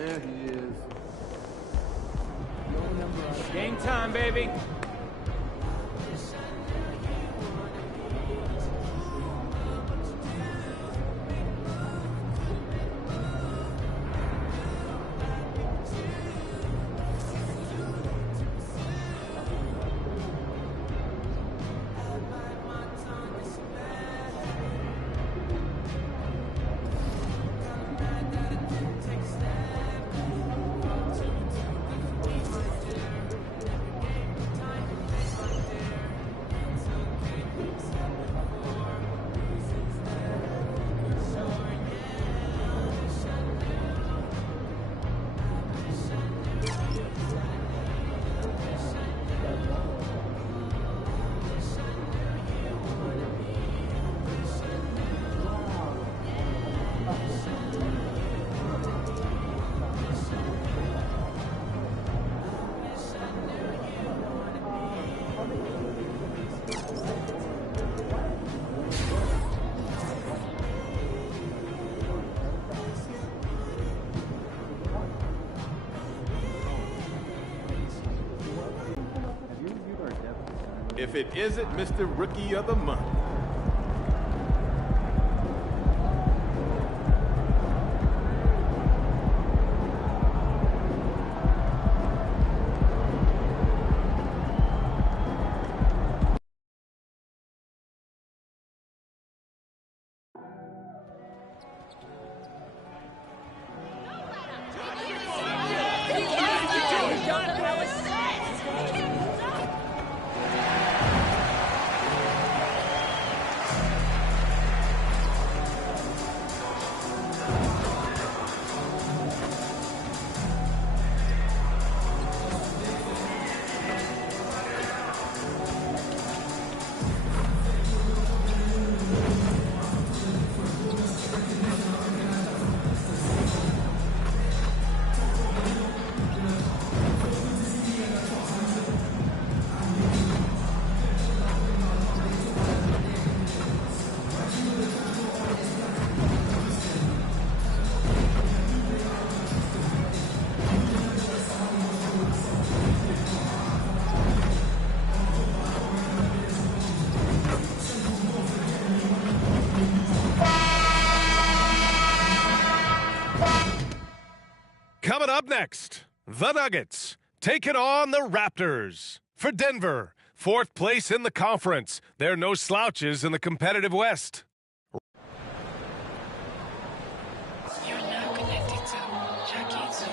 There he is. Game time, baby. If it isn't Mr. Rookie of the Month. Coming up next, the Nuggets taking on the Raptors. For Denver, 4th place in the conference. There are no slouches in the competitive West. You're now connected to Jackie's.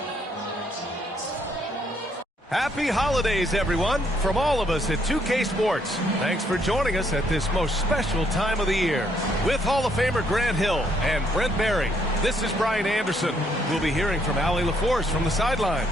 Happy holidays, everyone, from all of us at 2K Sports. Thanks for joining us at this most special time of the year. With Hall of Famer Grant Hill and Brent Barry, this is Brian Anderson. We'll be hearing from Allie LaForce from the sideline.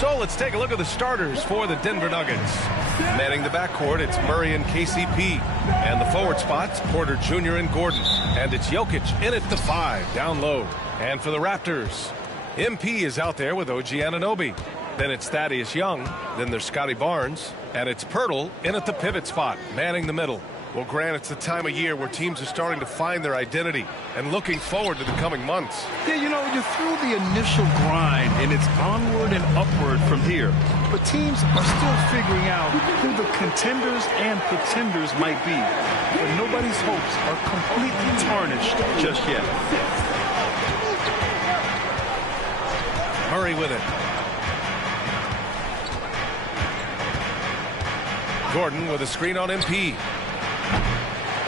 So let's take a look at the starters for the Denver Nuggets. Manning the backcourt, it's Murray and KCP. And the forward spots, Porter Jr. and Gordon. And it's Jokic in at the 5, down low. And for the Raptors, MP is out there with OG Anunoby. Then it's Thaddeus Young. Then there's Scotty Barnes. And it's Pirtle in at the pivot spot, manning the middle. Well, Grant, it's the time of year where teams are starting to find their identity and looking forward to the coming months. Yeah, you know, you're through the initial grind, and it's onward and upward from here. But teams are still figuring out who the contenders and pretenders might be. But nobody's hopes are completely tarnished just yet. Murray with it. Gordon with a screen on MP.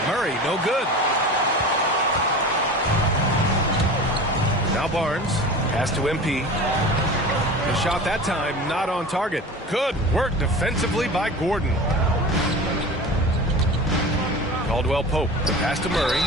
Murray, no good. Now Barnes, pass to MP. The shot that time, not on target. Good work defensively by Gordon. Caldwell Pope, the pass to Murray.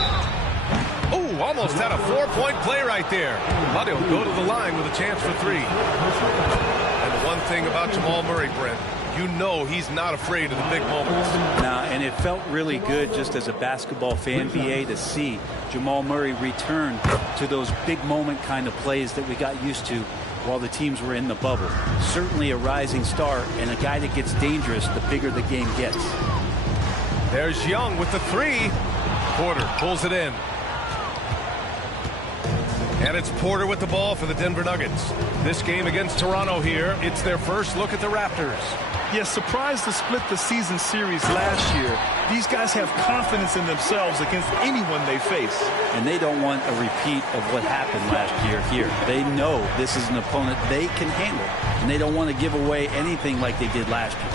Oh, almost had a 4-point play right there. But he'll go to the line with a chance for 3. And the one thing about Jamal Murray, Brent, you know he's not afraid of the big moments. Nah, and it felt really good just as a basketball fan, BA, to see Jamal Murray return to those big moment kind of plays that we got used to while the teams were in the bubble. Certainly a rising star and a guy that gets dangerous the bigger the game gets. There's Young with the 3. Porter pulls it in. And it's Porter with the ball for the Denver Nuggets. This game against Toronto here, it's their first look at the Raptors. Yes, surprised to split the season series last year. These guys have confidence in themselves against anyone they face. And they don't want a repeat of what happened last year here. They know this is an opponent they can handle, and they don't want to give away anything like they did last year.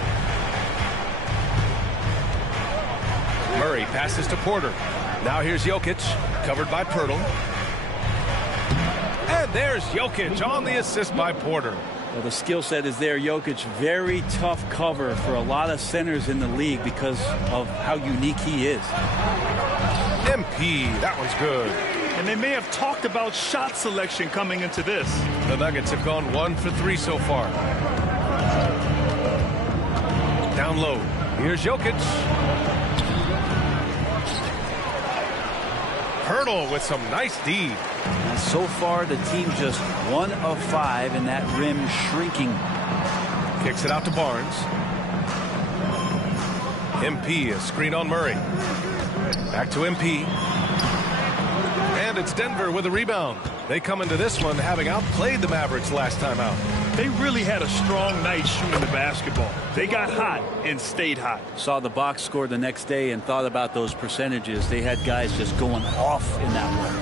Murray passes to Porter. Now here's Jokic, covered by Pirtle. And there's Jokic on the assist by Porter. Well, the skill set is there. Jokic, very tough cover for a lot of centers in the league because of how unique he is. MP, that one's good. And they may have talked about shot selection coming into this. The Nuggets have gone 1 for 3 so far. Down low. Here's Jokic. Pirtle with some nice D. And so far, the team just 1 of 5 in that rim shrinking. Kicks it out to Barnes. MP, a screen on Murray. Back to MP. And it's Denver with a rebound. They come into this one having outplayed the Mavericks last time out. They really had a strong night shooting the basketball. They got hot and stayed hot. Saw the box score the next day and thought about those percentages. They had guys just going off in that one.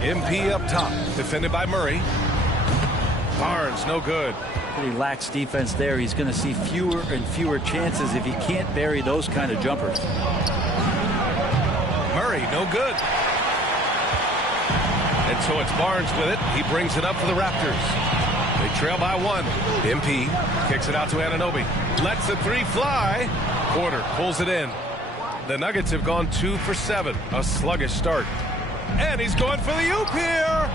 MP up top, defended by Murray. Barnes, no good. Pretty lax defense there. He's going to see fewer and fewer chances if he can't bury those kind of jumpers. Murray, no good. And so it's Barnes with it. He brings it up for the Raptors. They trail by 1. MP kicks it out to Anunoby. Lets the 3 fly. Porter pulls it in. The Nuggets have gone 2 for 7. A sluggish start. And he's going for the oop here.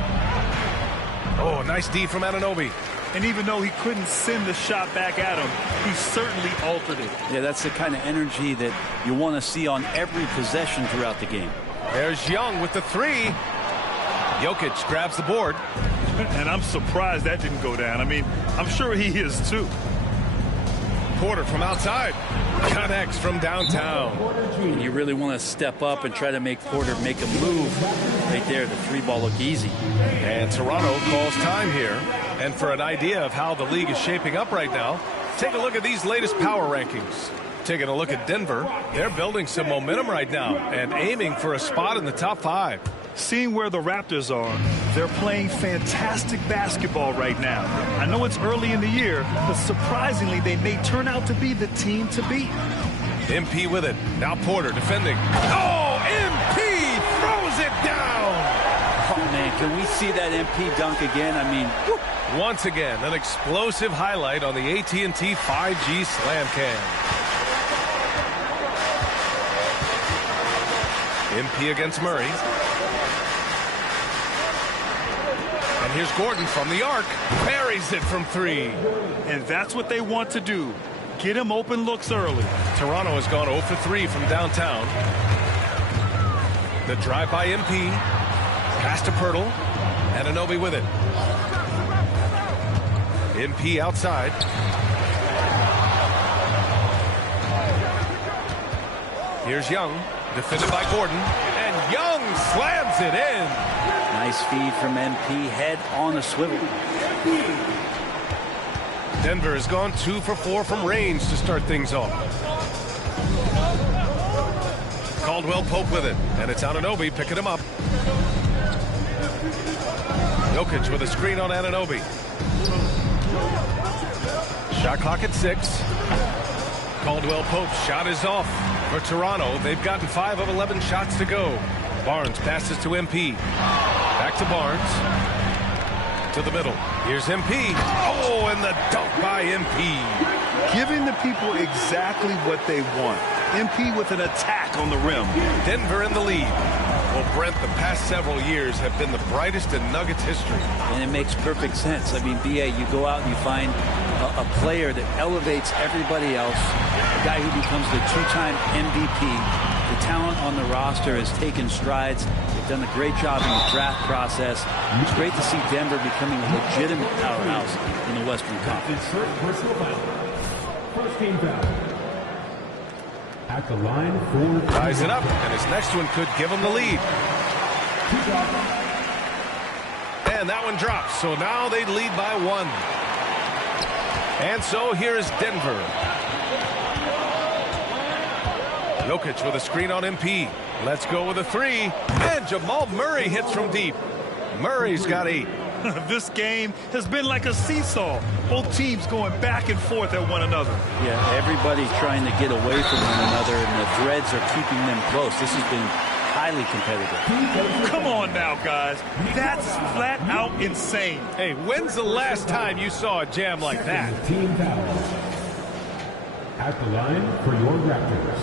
Oh, nice D from Anunoby. And even though he couldn't send the shot back at him, he certainly altered it. Yeah, that's the kind of energy that you want to see on every possession throughout the game. There's Young with the 3. Jokic grabs the board. And I'm surprised that didn't go down. I mean, I'm sure he is too. Porter from outside. Connects from downtown. And you really want to step up and try to make Porter make a move. Right there, the 3-ball looked easy. And Toronto calls time here. And for an idea of how the league is shaping up right now, take a look at these latest power rankings. Taking a look at Denver, they're building some momentum right now and aiming for a spot in the top 5. Seeing where the Raptors are, they're playing fantastic basketball right now. I know it's early in the year, but surprisingly, they may turn out to be the team to beat. MP with it. Now Porter defending. Oh, MP throws it down. Oh, man, can we see that MP dunk again? I mean, whoop. Once again, an explosive highlight on the AT&T 5G Slam Cam. MP against Murray. And here's Gordon from the arc. Buries it from 3. And that's what they want to do. Get him open looks early. Toronto has gone 0 for 3 from downtown. The drive by MP. Pass to Pirtle. Anunoby with it. MP outside. Here's Young. Defended by Gordon. And Young slams it in. Nice feed from MP. Head on a swivel. Denver has gone 2 for 4 from range to start things off. Caldwell Pope with it. And it's Anunoby picking him up. Jokic with a screen on Anunoby. Shot clock at 6. Caldwell Pope's shot is off. For Toronto, they've gotten 5 of 11 shots to go. Barnes passes to MP. Back to Barnes. To the middle. Here's MP. Oh, and the dunk by MP. Giving the people exactly what they want. MP with an attack on the rim. Denver in the lead. Well, Brent, the past several years have been the brightest in Nuggets history. And it makes perfect sense. I mean, BA, you go out and you find a player that elevates everybody else, a guy who becomes the 2-time MVP. The talent on the roster has taken strides. They've done a great job in the draft process. It's great to see Denver becoming a legitimate powerhouse in the Western Conference. First team foul. At the line for... Ties it up, and his next one could give him the lead. And that one drops, so now they lead by 1. And so here is Denver. Jokic with a screen on MP. Let's go with a 3. And Jamal Murray hits from deep. Murray's got 8. This game has been like a seesaw. Both teams going back and forth at one another. Yeah, everybody's trying to get away from one another, and the threads are keeping them close. This has been highly competitive. Come on now, guys. That's flat out insane. Hey, when's the last time you saw a jam like that? Team foul. At the line for your Raptors.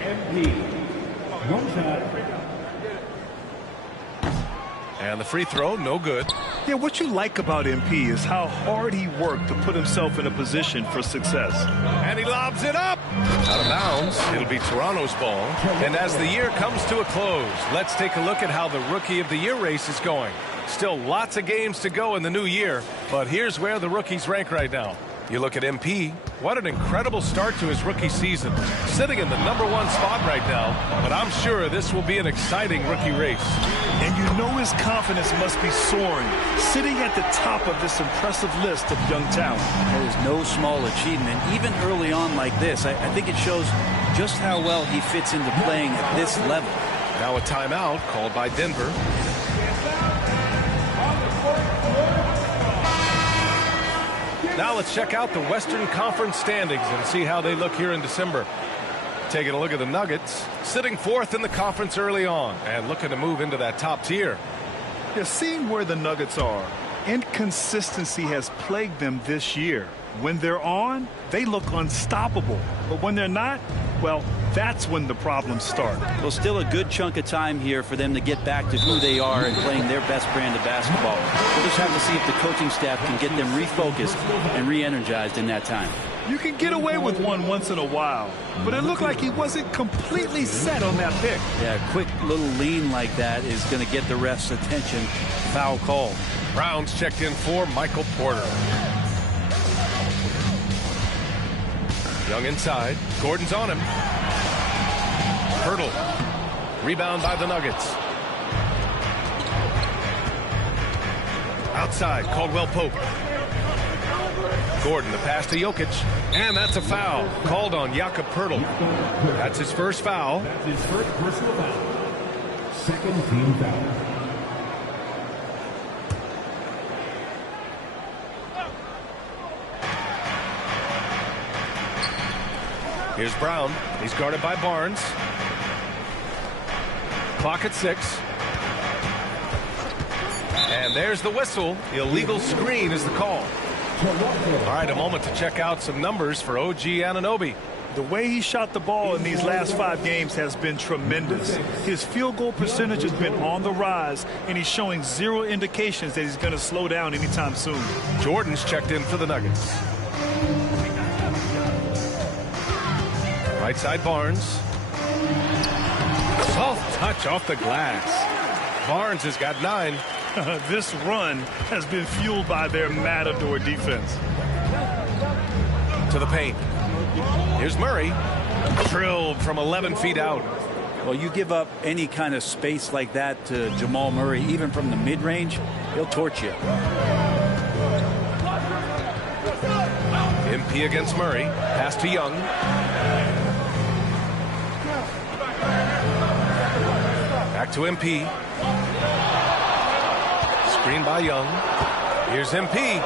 MP. One shot. And the free throw, no good. Yeah, what you like about MP is how hard he worked to put himself in a position for success. And he lobs it up. Out of bounds. It'll be Toronto's ball. And as the year comes to a close, let's take a look at how the Rookie of the Year race is going. Still lots of games to go in the new year, but here's where the rookies rank right now. You look at MP, what an incredible start to his rookie season. Sitting in the #1 spot right now, but I'm sure this will be an exciting rookie race. And you know his confidence must be soaring, sitting at the top of this impressive list of young talent. That is no small achievement, even early on like this. I think it shows just how well he fits into playing at this level. Now a timeout called by Denver. Now let's check out the Western Conference standings and see how they look here in December. Taking a look at the Nuggets, sitting 4th in the conference early on and looking to move into that top tier. Yeah, seeing where the Nuggets are, inconsistency has plagued them this year. When they're on, they look unstoppable. But when they're not, well, that's when the problems start. Well, still a good chunk of time here for them to get back to who they are and playing their best brand of basketball. We'll just have to see if the coaching staff can get them refocused and re-energized in that time. You can get away with one once in a while, but it looked like he wasn't completely set on that pick. Yeah, a quick little lean like that is going to get the ref's attention. Foul call. Brown's checked in for Michael Porter. Young inside. Gordon's on him. Hurdle. Rebound by the Nuggets. Outside, Caldwell Pope. Gordon, the pass to Jokic. And that's a foul called on Jakob Poeltl. That's his first foul. That's his first personal foul. Second team foul. Here's Brown. He's guarded by Barnes. Clock at 6. And there's the whistle. Illegal screen is the call. All right, a moment to check out some numbers for OG Anunoby. The way he shot the ball in these last 5 games has been tremendous. His field goal percentage has been on the rise, and he's showing zero indications that he's going to slow down anytime soon. Jordan's checked in for the Nuggets. Right side Barnes. Soft touch off the glass. Barnes has got 9. This run has been fueled by their matador defense. To the paint. Here's Murray. Drilled from 11 feet out. Well, you give up any kind of space like that to Jamal Murray, even from the mid-range, he'll torch you. MP against Murray. Pass to Young. Back to MP. Screen by Young. Here's MP.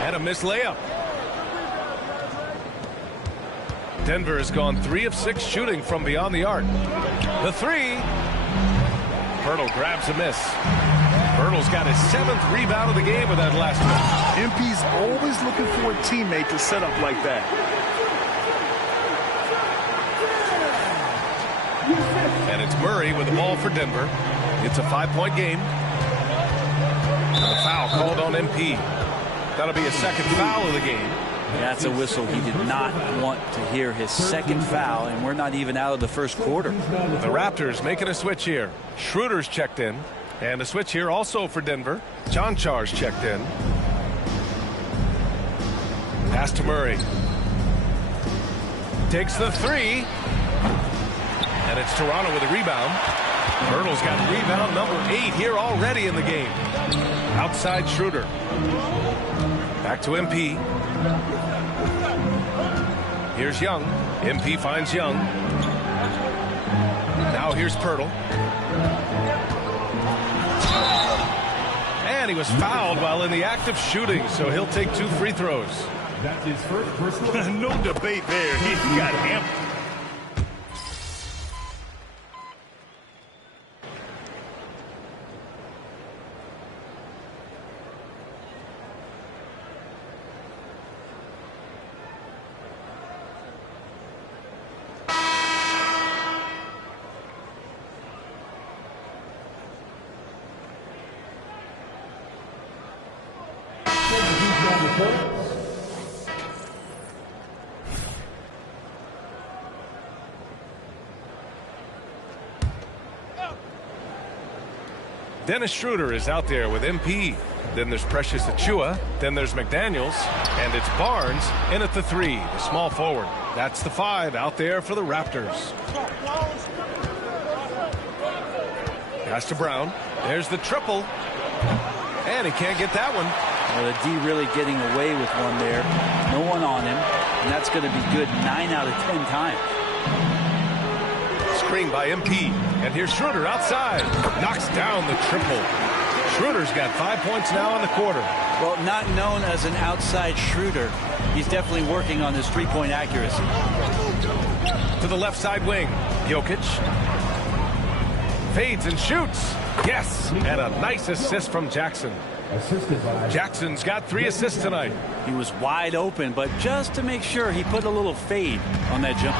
And a missed layup. Denver has gone 3 of 6 shooting from beyond the arc. The 3. Poeltl grabs a miss. Poeltl's got his 7th rebound of the game with that last one. MP's always looking for a teammate to set up like that. And it's Murray with the ball for Denver. It's a 5-point game. And a foul called on MP. That'll be a second foul of the game. That's a whistle. He did not want to hear his second foul, and we're not even out of the first quarter. The Raptors making a switch here. Schroeder's checked in. And a switch here also for Denver. Jonchar's checked in. Pass to Murray. Takes the three. And it's Toronto with a rebound. Hurdle's got rebound number 8 here already in the game. Outside Schroeder. Back to MP. Here's Young. MP finds Young. Now here's Pirtle. And he was fouled while in the act of shooting, so he'll take 2 free throws. That's his first personal. No debate there. He got hammered. Dennis Schroeder is out there with MP. Then there's Precious Achiuwa. Then there's McDaniels. And it's Barnes in at the 3, the small forward. That's the 5 out there for the Raptors. Pass to Brown. There's the triple. And he can't get that one. Well, the D really getting away with one there. No one on him. And that's going to be good 9 out of 10 times. Screen by MP. And here's Schroeder outside. Knocks down the triple. Schroeder's got 5 points now in the quarter. Well, not known as an outside Schroeder. He's definitely working on his three-point accuracy. To the left side wing. Jokic. Fades and shoots. Yes. And a nice assist from Jackson. Jackson's got 3 assists tonight. He was wide open, but just to make sure, he put a little fade on that jump.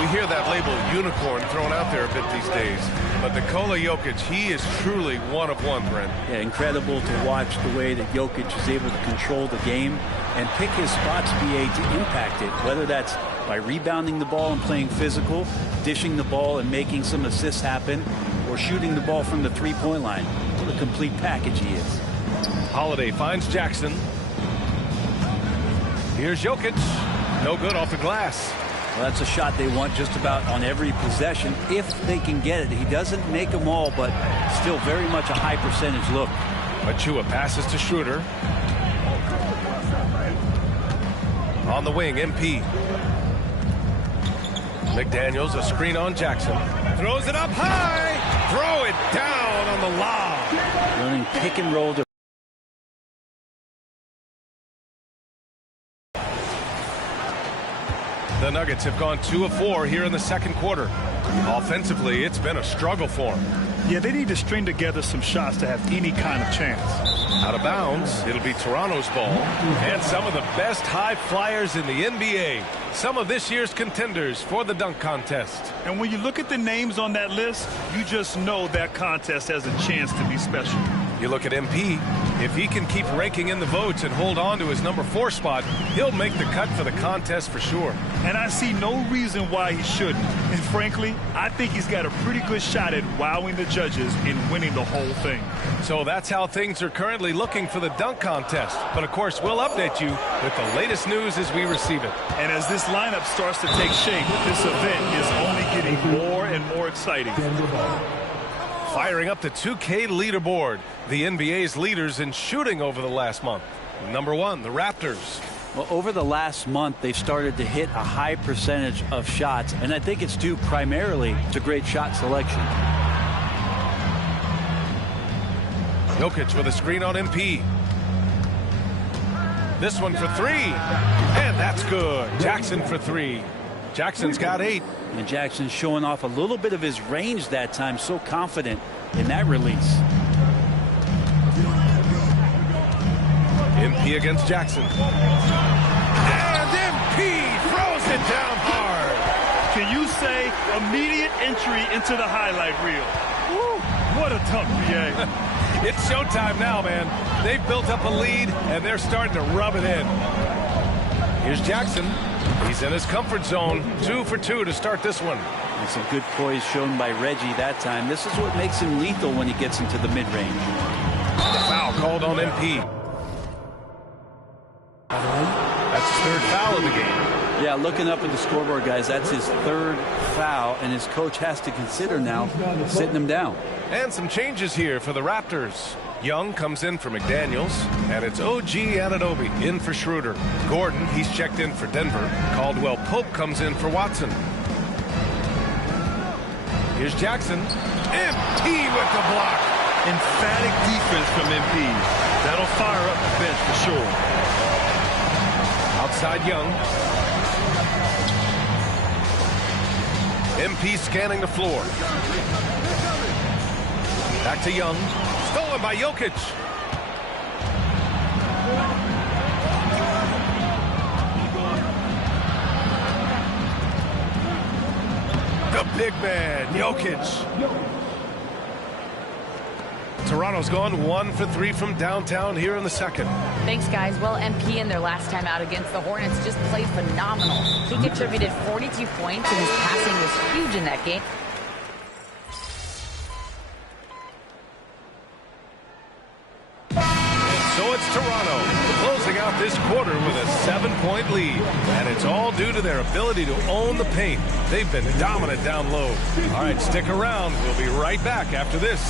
We hear that label unicorn thrown out there a bit these days. But Nikola Jokic, he is truly one of one, Brent. Yeah, incredible to watch the way that Jokic is able to control the game and pick his spots, BA, to impact it, whether that's by rebounding the ball and playing physical, dishing the ball and making some assists happen, or shooting the ball from the three-point line. What a complete package he is. Holiday finds Jackson. Here's Jokic. No good off the glass. Well, that's a shot they want just about on every possession if they can get it. He doesn't make them all, but still very much a high percentage look. Achiuwa passes to Schroeder. On the wing, MP. McDaniels, a screen on Jackson. Throws it up high. Throw it down on the lob. Learning pick and roll to The Nuggets have gone 2 of 4 here in the second quarter. Offensively, it's been a struggle for them. Yeah, they need to string together some shots to have any kind of chance. Out of bounds, it'll be Toronto's ball. And some of the best high flyers in the NBA. Some of this year's contenders for the dunk contest. And when you look at the names on that list, you just know that contest has a chance to be special. You look at MP. If he can keep raking in the votes and hold on to his number 4 spot, he'll make the cut for the contest for sure. And I see no reason why he shouldn't. And frankly, I think he's got a pretty good shot at wowing the judges and winning the whole thing. So that's how things are currently looking for the dunk contest. But of course, we'll update you with the latest news as we receive it. And as this lineup starts to take shape, this event is only getting more and more exciting. Firing up the 2K leaderboard. The NBA's leaders in shooting over the last month. Number 1, the Raptors. Well, over the last month, they've started to hit a high percentage of shots, and I think it's due primarily to great shot selection. Jokic with a screen on MP. This one for 3. And that's good. Jackson for 3. Jackson's got 8. And Jackson's showing off a little bit of his range that time, so confident in that release. MP against Jackson. And MP throws it down hard. Can you say immediate entry into the highlight reel? Woo, what a dunk, BA. It's showtime now, man. They've built up a lead, and they're starting to rub it in. Here's Jackson. He's in his comfort zone. 2 for 2 to start this one. And some good poise shown by Reggie that time. This is what makes him lethal when he gets into the mid-range. The foul called on MP. That's his 3rd foul of the game. Yeah, looking up at the scoreboard, guys, that's his third foul, and his coach has to consider now sitting him down. And some changes here for the Raptors. Young comes in for McDaniels, and it's OG Anunoby in for Schroeder. Gordon, he's checked in for Denver. Caldwell Pope comes in for Watson. Here's Jackson. MP with the block. Emphatic defense from MP. That'll fire up the bench for sure. Outside Young. MP scanning the floor. Back to Young. Stolen by Jokic. The big man, Jokic. Toronto's gone 1 for 3 from downtown here in the second. Thanks, guys. Well, MP in their last time out against the Hornets just played phenomenal. He contributed 42 points, and his passing was huge in that game. So it's Toronto closing out this quarter with a 7-point lead. And it's all due to their ability to own the paint. They've been dominant down low. All right, stick around. We'll be right back after this.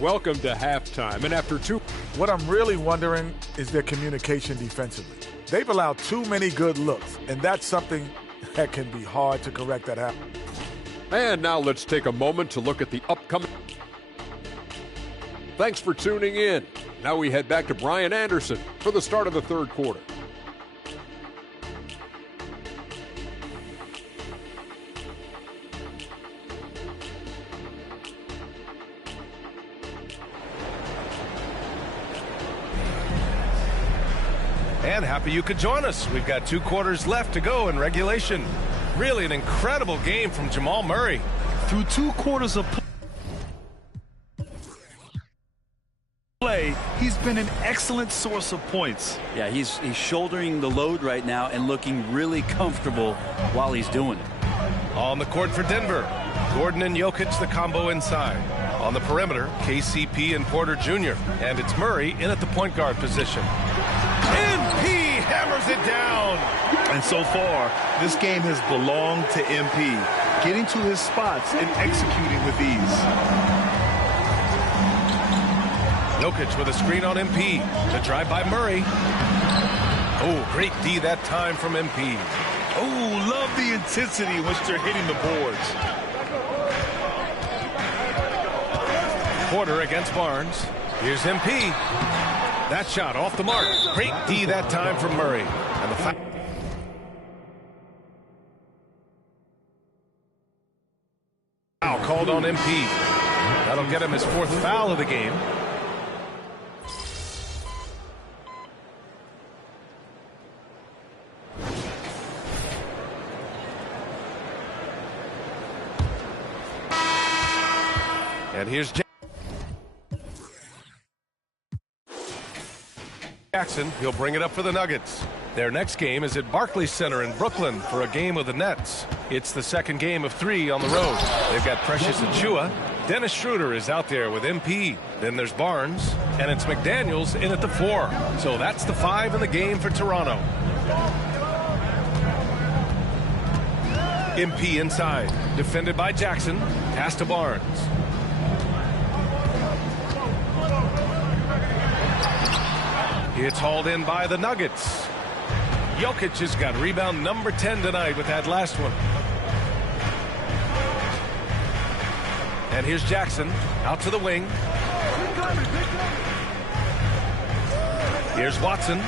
Welcome to halftime, and after two... What I'm really wondering is their communication defensively. They've allowed too many good looks, and that's something that can be hard to correct that happen. And now let's take a moment to look at the upcoming... Thanks for tuning in. Now we head back to Brian Anderson for the start of the third quarter. And happy you could join us. We've got 2 quarters left to go in regulation. Really an incredible game from Jamal Murray. Through 2 quarters of play, he's been an excellent source of points. Yeah, he's shouldering the load right now and looking really comfortable while he's doing it. On the court for Denver, Gordon and Jokic, the combo inside. On the perimeter, KCP and Porter Jr. And it's Murray in at the point guard position. MP hammers it down. And so far, this game has belonged to MP, getting to his spots and executing with ease. Jokic with a screen on MP. The drive by Murray. Oh, great D that time from MP. Oh, love the intensity in which they're hitting the boards. Porter against Barnes. Here's MP. That shot off the mark. Great D that time from Murray. And the foul. Foul called on MP. That'll get him his 4th foul of the game. And here's Jackson. He'll bring it up for the Nuggets. Their next game is at Barclays Center in Brooklyn for a game of the Nets. It's the second game of 3 on the road. They've got Precious Achiuwa. Dennis Schroeder is out there with MP. Then there's Barnes. And it's McDaniels in at the 4. So that's the 5 in the game for Toronto. MP inside. Defended by Jackson. Pass to Barnes. It's hauled in by the Nuggets. Jokic has got rebound number 10 tonight with that last one. And here's Jackson out to the wing. Here's Watson.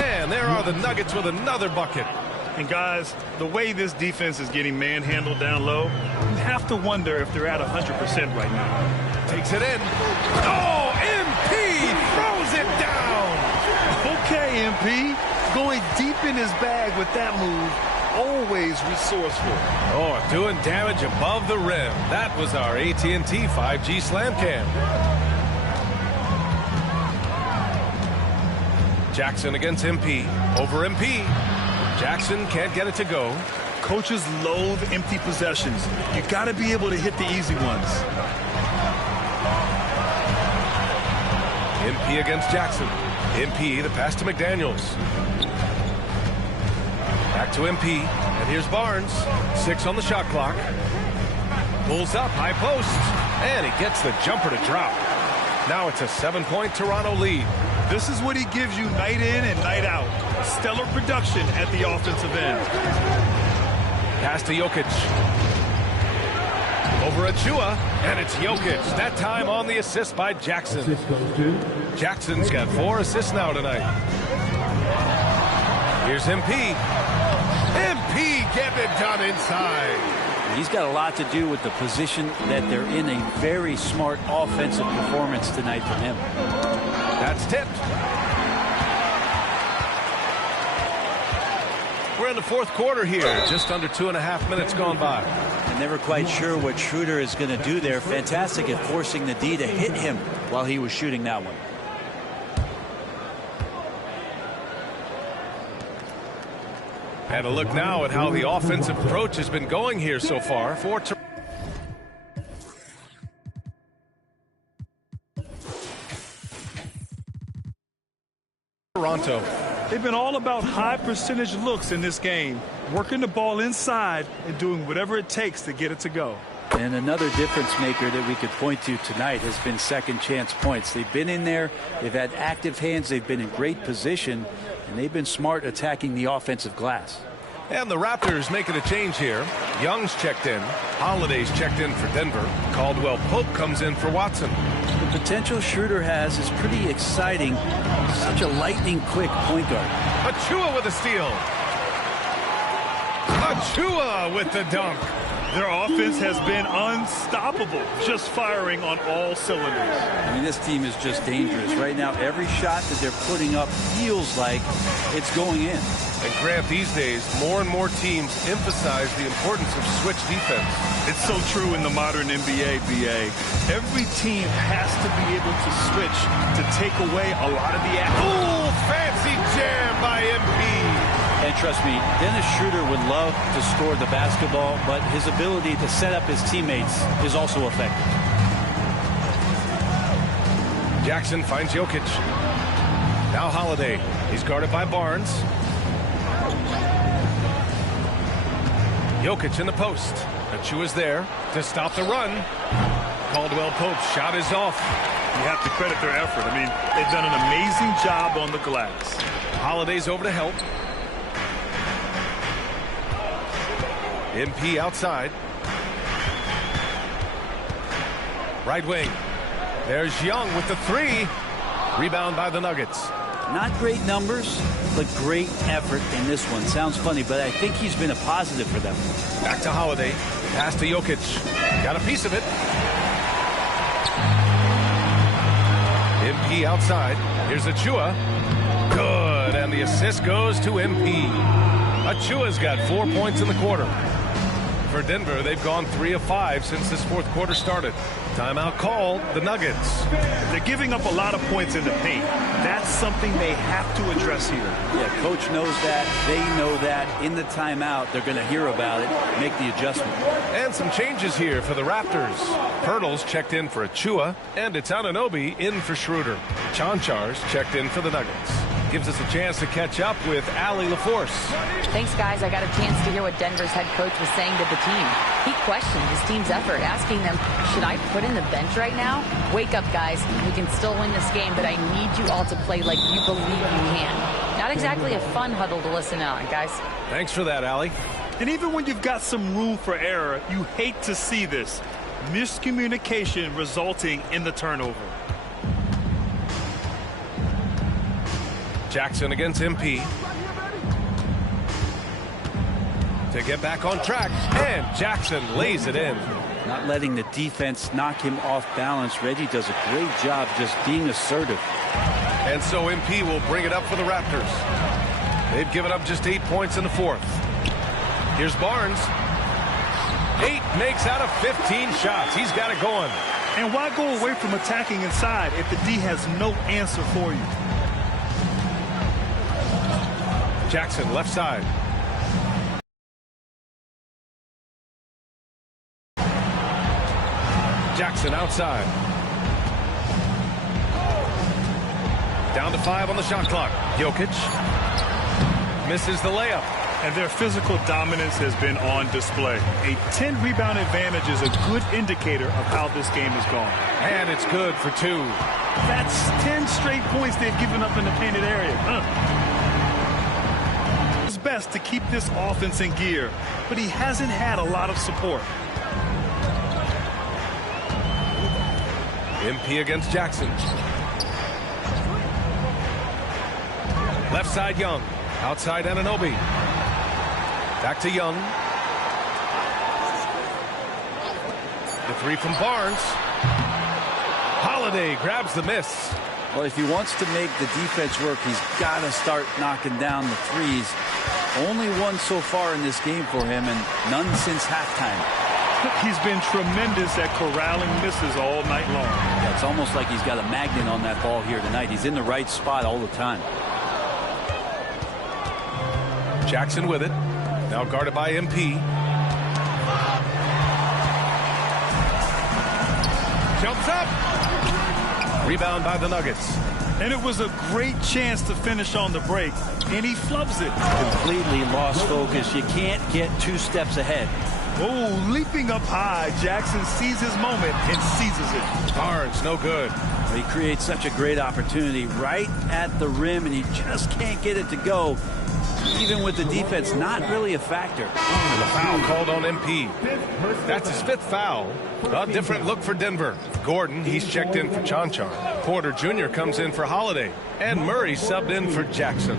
And there are the Nuggets with another bucket. And guys, the way this defense is getting manhandled down low, you have to wonder if they're at 100% right now. Takes it in. Oh, MP throws it down. Okay, MP. Going deep in his bag with that move. Always resourceful. Oh, doing damage above the rim. That was our AT&T 5G Slam Cam. Jackson against MP. Over MP. Jackson can't get it to go. Coaches loathe empty possessions. You got to be able to hit the easy ones. MP against Jackson. MP, the pass to McDaniels. Back to MP, and here's Barnes. 6 on the shot clock. Pulls up, high post, and he gets the jumper to drop. Now it's a 7-point Toronto lead. This is what he gives you night in and night out. Stellar production at the offensive end. Pass to Jokic. Over Achua, and it's Jokic. That time on the assist by Jackson. Jackson's got 4 assists now tonight. Here's MP. MP getting it done inside. He's got a lot to do with the position that they're in. A very smart offensive performance tonight from him. That's tipped. We're in the 4th quarter here. Just under 2.5 minutes gone by. I'm never quite sure what Schroeder is going to do there. Fantastic at forcing the D to hit him while he was shooting that one. And a look now at how the offensive approach has been going here so far for Toronto. They've been all about high percentage looks in this game, working the ball inside and doing whatever it takes to get it to go. And another difference maker that we could point to tonight has been second chance points. They've been in there, they've had active hands, they've been in great position, and they've been smart attacking the offensive glass. And the Raptors making a change here. Young's checked in. Holiday's checked in for Denver. Caldwell Pope comes in for Watson. The potential Schroeder has is pretty exciting. Such a lightning quick point guard. Achua with a steal. Achua with the dunk. Their offense has been unstoppable, just firing on all cylinders. I mean, this team is just dangerous. Right now, every shot that they're putting up feels like it's going in. And Grant, these days, more and more teams emphasize the importance of switch defense. It's so true in the modern NBA, BA. Every team has to be able to switch to take away a lot of the action. Ooh, fancy jam by MP. And trust me, Dennis Schroeder would love to score the basketball, but his ability to set up his teammates is also effective. Jackson finds Jokic. Now Holiday. He's guarded by Barnes. Jokic in the post. Achua's there to stop the run. Caldwell Pope's shot is off. You have to credit their effort. I mean, they've done an amazing job on the glass. Holiday's over to help. MP outside. Right wing. There's Young with the 3. Rebound by the Nuggets. Not great numbers, but great effort in this one. Sounds funny, but I think he's been a positive for them. Back to Holiday. Pass to Jokic. Got a piece of it. MP outside. Here's Achua. Good. And the assist goes to MP. Achua's got 4 points in the quarter. For Denver, they've gone 3 of 5 since this 4th quarter started. Timeout called, the Nuggets. They're giving up a lot of points in the paint. That's something they have to address here. Yeah, coach knows that. They know that. In the timeout, they're going to hear about it, make the adjustment. And some changes here for the Raptors. Pirtle's checked in for Achua, and it's Anunoby in for Schroeder. Chanchar's checked in for the Nuggets. Gives us a chance to catch up with Allie LaForce. Thanks, guys. I got a chance to hear what Denver's head coach was saying to the team. He questioned his team's effort, asking them, should I put in the bench right now? Wake up, guys. We can still win this game, but I need you all to play like you believe you can. Not exactly a fun huddle to listen on, guys. Thanks for that, Allie. And even when you've got some room for error, you hate to see this. Miscommunication resulting in the turnover. Jackson against MP. To get back on track, and Jackson lays it in. Not letting the defense knock him off balance. Reggie does a great job just being assertive. And so MP will bring it up for the Raptors. They've given up just 8 points in the 4th. Here's Barnes. 8 makes out of 15 shots. He's got it going. And why go away from attacking inside if the D has no answer for you? Jackson, left side. Jackson outside. Down to 5 on the shot clock. Jokic misses the layup. And their physical dominance has been on display. A 10-rebound advantage is a good indicator of how this game has gone. And it's good for 2. That's 10 straight points they've given up in the painted area. It's best to keep this offense in gear, but he hasn't had a lot of support. MP against Jackson. Left side Young. Outside Anunoby. Back to Young. The 3 from Barnes. Holiday grabs the miss. Well, if he wants to make the defense work, he's got to start knocking down the threes. Only one so far in this game for him, and none since halftime. He's been tremendous at corralling misses all night long. Yeah, it's almost like he's got a magnet on that ball here tonight. He's in the right spot all the time. Jackson with it. Now guarded by MP. Jumps up. Rebound by the Nuggets. And it was a great chance to finish on the break, and he flubs it. Completely lost focus. You can't get 2 steps ahead. Oh, leaping up high, Jackson sees his moment and seizes it. Barnes, no good. He creates such a great opportunity right at the rim, and he just can't get it to go. Even with the defense not really a factor. And the foul called on MP. That's his 5th foul. A different look for Denver. Gordon, he's checked in for Chanchan. Porter Jr. comes in for Holiday. And Murray subbed in for Jackson.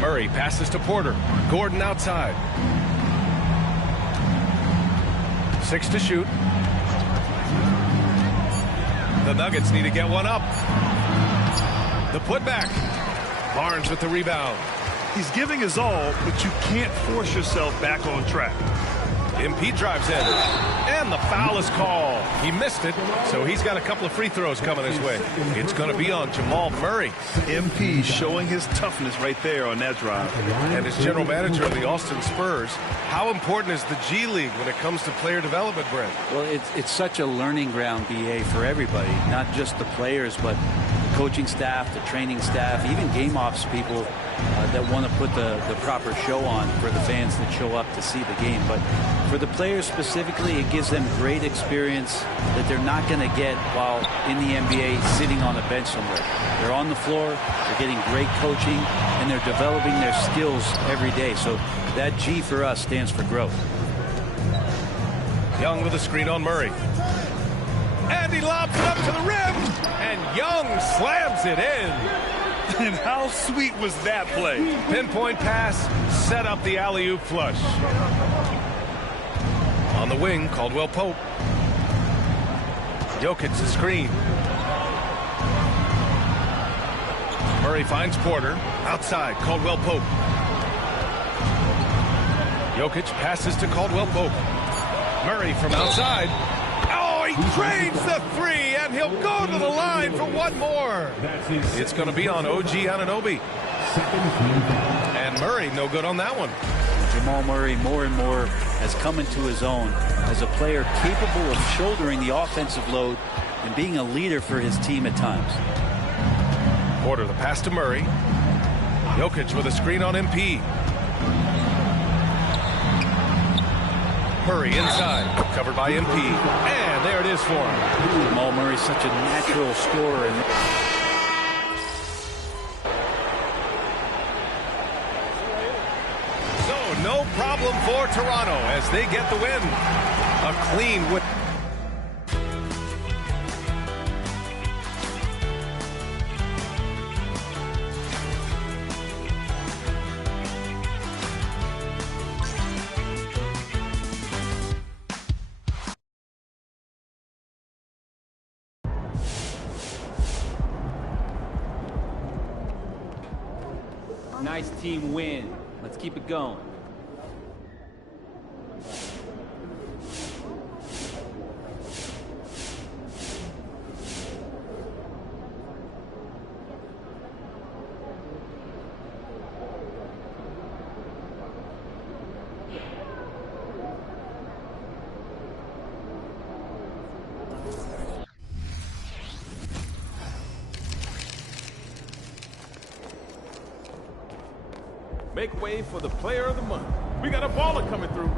Murray passes to Porter. Gordon outside. 6 to shoot. The Nuggets need to get one up. The putback. Barnes with the rebound. He's giving his all, but you can't force yourself back on track. MP drives in. And the foul is called. He missed it, so he's got a couple of free throws coming his way. It's going to be on Jamal Murray. MP showing his toughness right there on that drive. And as general manager of the Austin Spurs, how important is the G League when it comes to player development, Brent? Well, it's such a learning ground, BA, for everybody, not just the players, but the coaching staff, the training staff, even game ops people that want to put the proper show on for the fans that show up to see the game. But for the players specifically, it gives them great experience that they're not going to get while in the NBA sitting on a bench somewhere. They're on the floor, they're getting great coaching, and they're developing their skills every day. So that G for us stands for growth. Young with a screen on Murray. And he lobs it up to the rim. And Young slams it in. And how sweet was that play? Pinpoint pass, set up the alley-oop flush. On the wing, Caldwell Pope. Jokic's screen. Murray finds Porter. Outside, Caldwell Pope. Jokic passes to Caldwell Pope. Murray from outside. Oh, he drains the 3, and he'll go to the line for one more. It's going to be on OG Anunoby. And Murray, no good on that one. Jamal Murray more and more has come into his own as a player capable of shouldering the offensive load and being a leader for his team at times. Porter, the pass to Murray. Jokic with a screen on MP. Murray inside, covered by MP. And there it is for him. Jamal Murray's such a natural scorer. So no problem for Toronto as they get the win. A clean win. Nice team win. Let's keep it going. Make way for the player of the month. We got a baller coming through.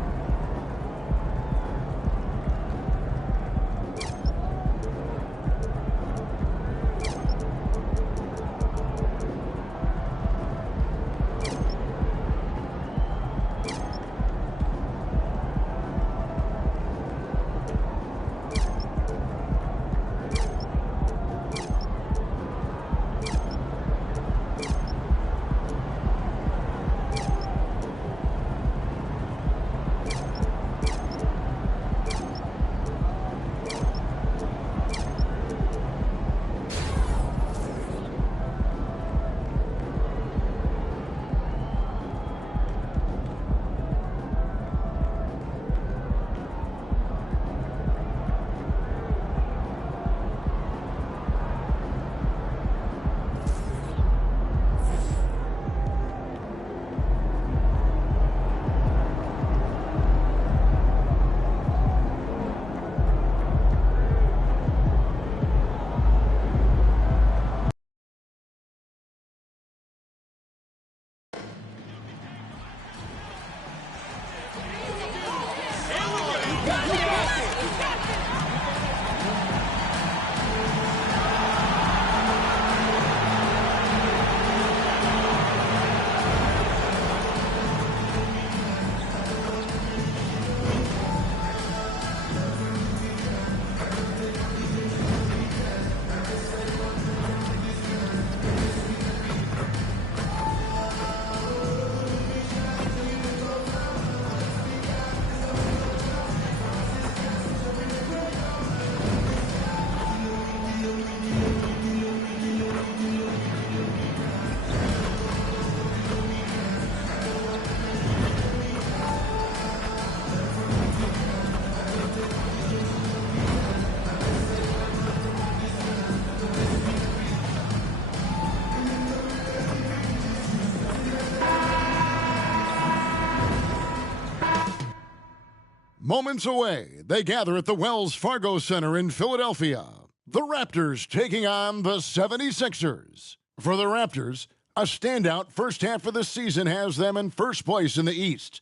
Moments away, they gather at the Wells Fargo Center in Philadelphia. The Raptors taking on the 76ers. For the Raptors, a standout first half of the season has them in first place in the East,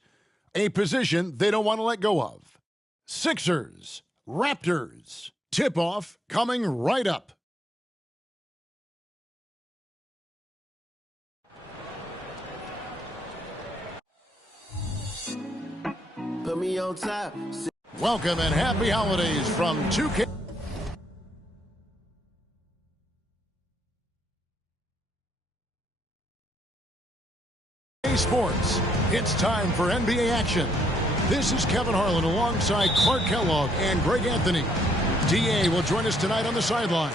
a position they don't want to let go of. Sixers, Raptors, tip-off coming right up. Put me on top. Welcome and happy holidays from 2K Sports. It's time for NBA action. This is Kevin Harlan alongside Clark Kellogg and Greg Anthony. DA will join us tonight on the sideline.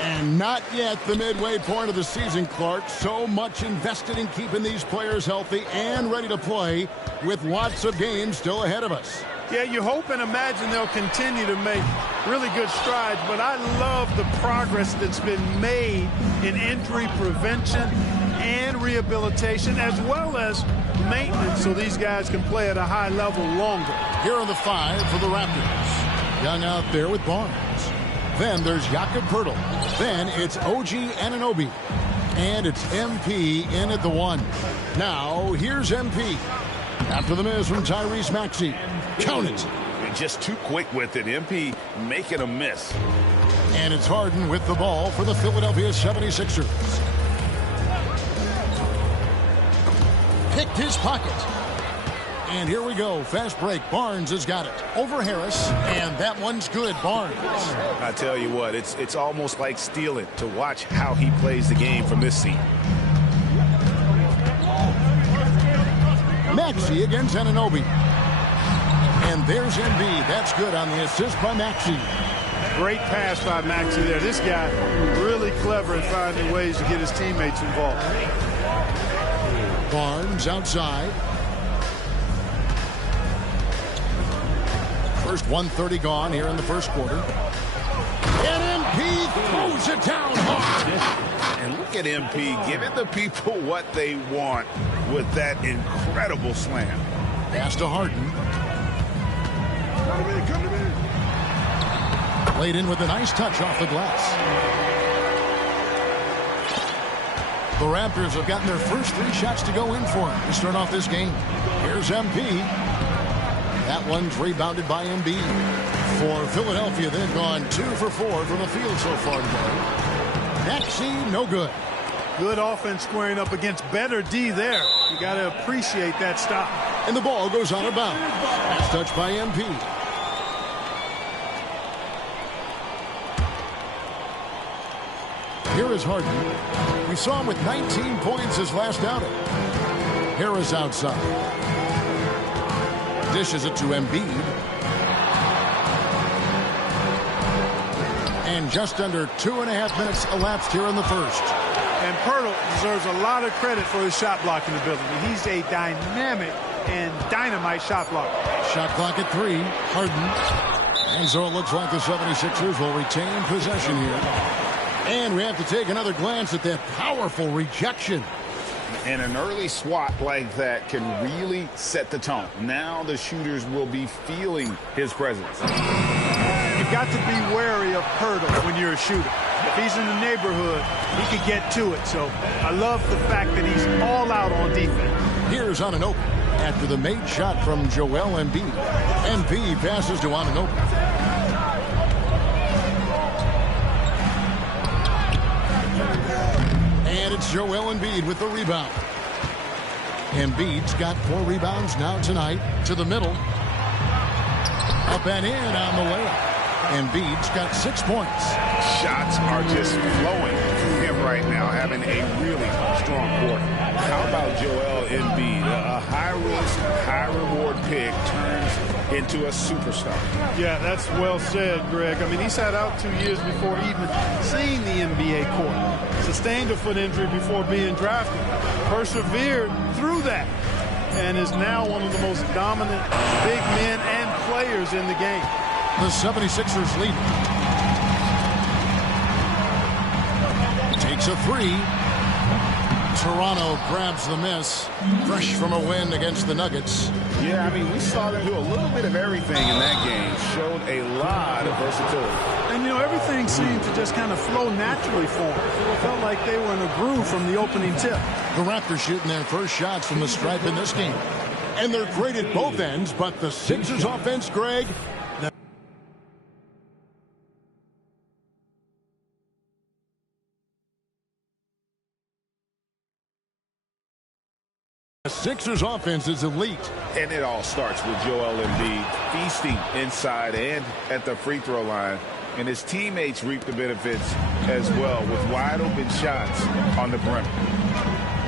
And not yet the midway point of the season, Clark. So much invested in keeping these players healthy and ready to play with lots of games still ahead of us. Yeah, you hope and imagine they'll continue to make really good strides, but I love the progress that's been made in injury prevention and rehabilitation, as well as maintenance, so these guys can play at a high level longer. Here are the five for the Raptors. Young out there with Barnes. Then there's Jakob Poeltl. Then it's OG Anunoby. And it's MP in at the one. Now, here's MP. After the miss from Tyrese Maxey. Count it. Just too quick with it. MP making a miss. And it's Harden with the ball for the Philadelphia 76ers. Picked his pocket. And here we go. Fast break. Barnes has got it. Over Harris. And that one's good. Barnes. I tell you what, it's almost like stealing to watch how he plays the game from this seat. Maxey against Anunoby. And there's Embiid. That's good on the assist by Maxey. Great pass by Maxey there. This guy really clever at finding ways to get his teammates involved. Barnes outside. First 1:30 gone here in the first quarter. And MP throws it down hard. And look at MP giving the people what they want with that incredible slam. Pass to Harden. Played in with a nice touch off the glass. The Raptors have gotten their first 3 shots to go in for him to start off this game. Here's MP. That one's rebounded by Embiid. For Philadelphia, they've gone 2 for 4 from the field so far today. Maxey, no good. Good offense squaring up against better D there. You got to appreciate that stop. And the ball goes out of bounds. That's touched by MP. Here is Harden. We saw him with 19 points his last outing. Harris outside. Dishes it to Embiid. And just under 2.5 minutes elapsed here in the first. And Pirtle deserves a lot of credit for his shot blocking ability. He's a dynamic and dynamite shot blocker. Shot clock at 3. Harden. And so it looks like the 76ers will retain possession here. And we have to take another glance at that powerful rejection. And an early swat like that can really set the tone. Now the shooters will be feeling his presence. You've got to be wary of Pirtle when you're a shooter. If he's in the neighborhood, he could get to it. So I love the fact that he's all out on defense. Here's Anunoby after the made shot from Joel Embiid. MP passes to Anunoby. And it's Joel Embiid with the rebound. Embiid's got 4 rebounds now tonight. To the middle. Up and in on the layup. Embiid's got 6 points. Shots are just flowing through him right now, having a really strong quarter. How about Joel Embiid? A high-risk, high-reward pick turns into a superstar. Yeah, that's well said, Greg. I mean, he sat out 2 years before even seeing the NBA court. Sustained a foot injury before being drafted. Persevered through that. And is now one of the most dominant big men and players in the game. The 76ers lead. Takes a 3. Toronto grabs the miss. Fresh from a win against the Nuggets. Yeah, I mean, we saw them do a little bit of everything in that game. Showed a lot of versatility. And, you know, everything seemed to just kind of flow naturally for them. It felt like they were in a groove from the opening tip. The Raptors shooting their first shots from the stripe in this game. And they're great at both ends, but the Sixers offense, Greg, the Sixers offense is elite. And it all starts with Joel Embiid feasting inside and at the free throw line. And his teammates reap the benefits as well with wide open shots on the perimeter.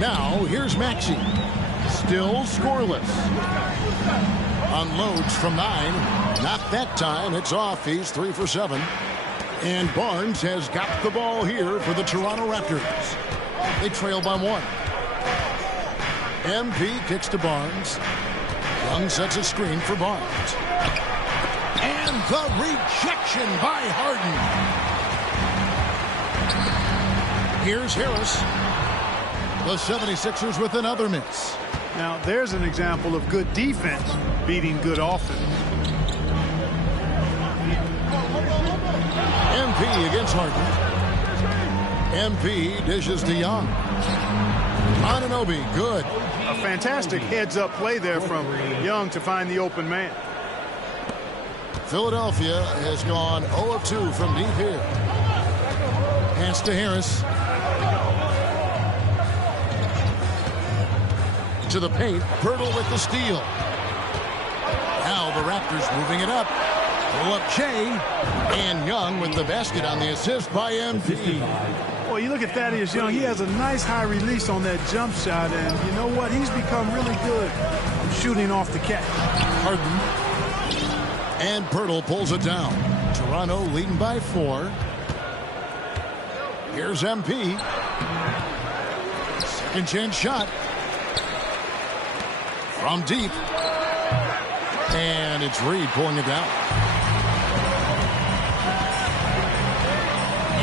Now here's Maxey. Still scoreless. Unloads from 9. Not that time. It's off. He's 3 for 7. And Barnes has got the ball here for the Toronto Raptors. They trail by 1. MP kicks to Barnes. Young sets a screen for Barnes. And the rejection by Harden. Here's Harris. The 76ers with another miss. Now, there's an example of good defense beating good offense. MP against Harden. MP dishes to Young. Anunoby, good. A fantastic heads-up play there from Young to find the open man. Philadelphia has gone 0 of 2 from deep here. Pass to Harris. To the paint. Pirtle with the steal. Now the Raptors moving it up. Pull up Shea. And Young with the basket on the assist by MP. Well, you look at Thaddeus Young. He has a nice high release on that jump shot. And you know what? He's become really good shooting off the catch. Harden. And Pirtle pulls it down. Toronto leading by 4. Here's MP. Second chance shot. From deep. And it's Reed pulling it down.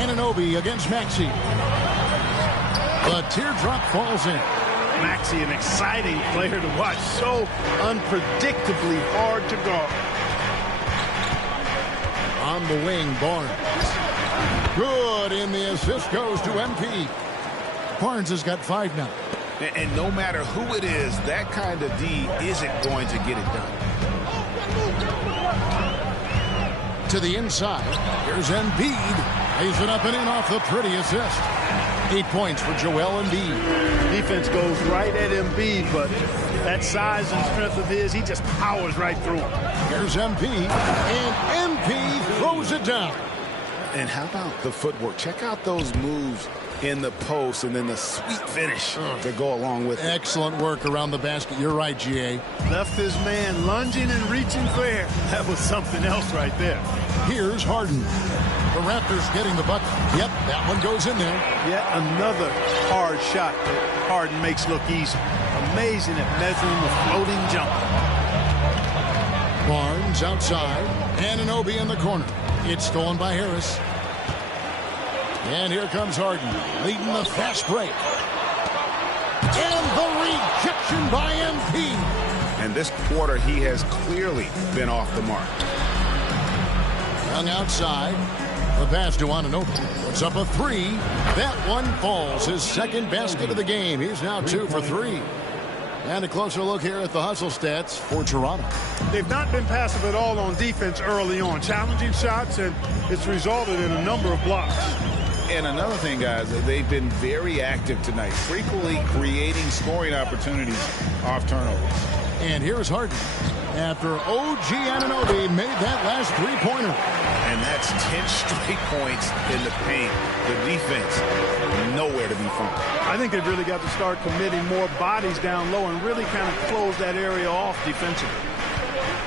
Anunoby against Maxey. The teardrop falls in. Maxey, an exciting player to watch. So unpredictably hard to guard. On the wing, Barnes. Good, and the assist goes to MP. Barnes has got 5 now. And no matter who it is, that kind of D isn't going to get it done. To the inside. Here's Embiid. Lays it up and in off the pretty assist. 8 points for Joel Embiid. Defense goes right at Embiid, but that size and strength of his, he just powers right through him. Here's MP, and MP throws it down. And how about the footwork? Check out those moves in the post and then the sweet finish to go along with it. Excellent work around the basket. You're right, GA. Left his man lunging and reaching for air. That was something else right there. Here's Harden. The Raptors getting the bucket. Yep, that one goes in there. Yet another hard shot that Harden makes look easy. Amazing at measuring the floating jumper. Barnes outside. Anunoby in the corner. It's stolen by Harris. And here comes Harden, leading the fast break. And the rejection by MP. And this quarter, he has clearly been off the mark. Young outside. The pass to Anunoby. Puts up a 3. That one falls. His second basket of the game. He's now 2 for 3. And a closer look here at the hustle stats for Toronto. They've not been passive at all on defense early on. Challenging shots, and it's resulted in a number of blocks. And another thing, guys, they've been very active tonight, frequently creating scoring opportunities off turnovers. And here's Harden. After OG Anunoby made that last 3-pointer. And that's 10 straight points in the paint. The defense, nowhere to be found. I think they've really got to start committing more bodies down low and really kind of close that area off defensively.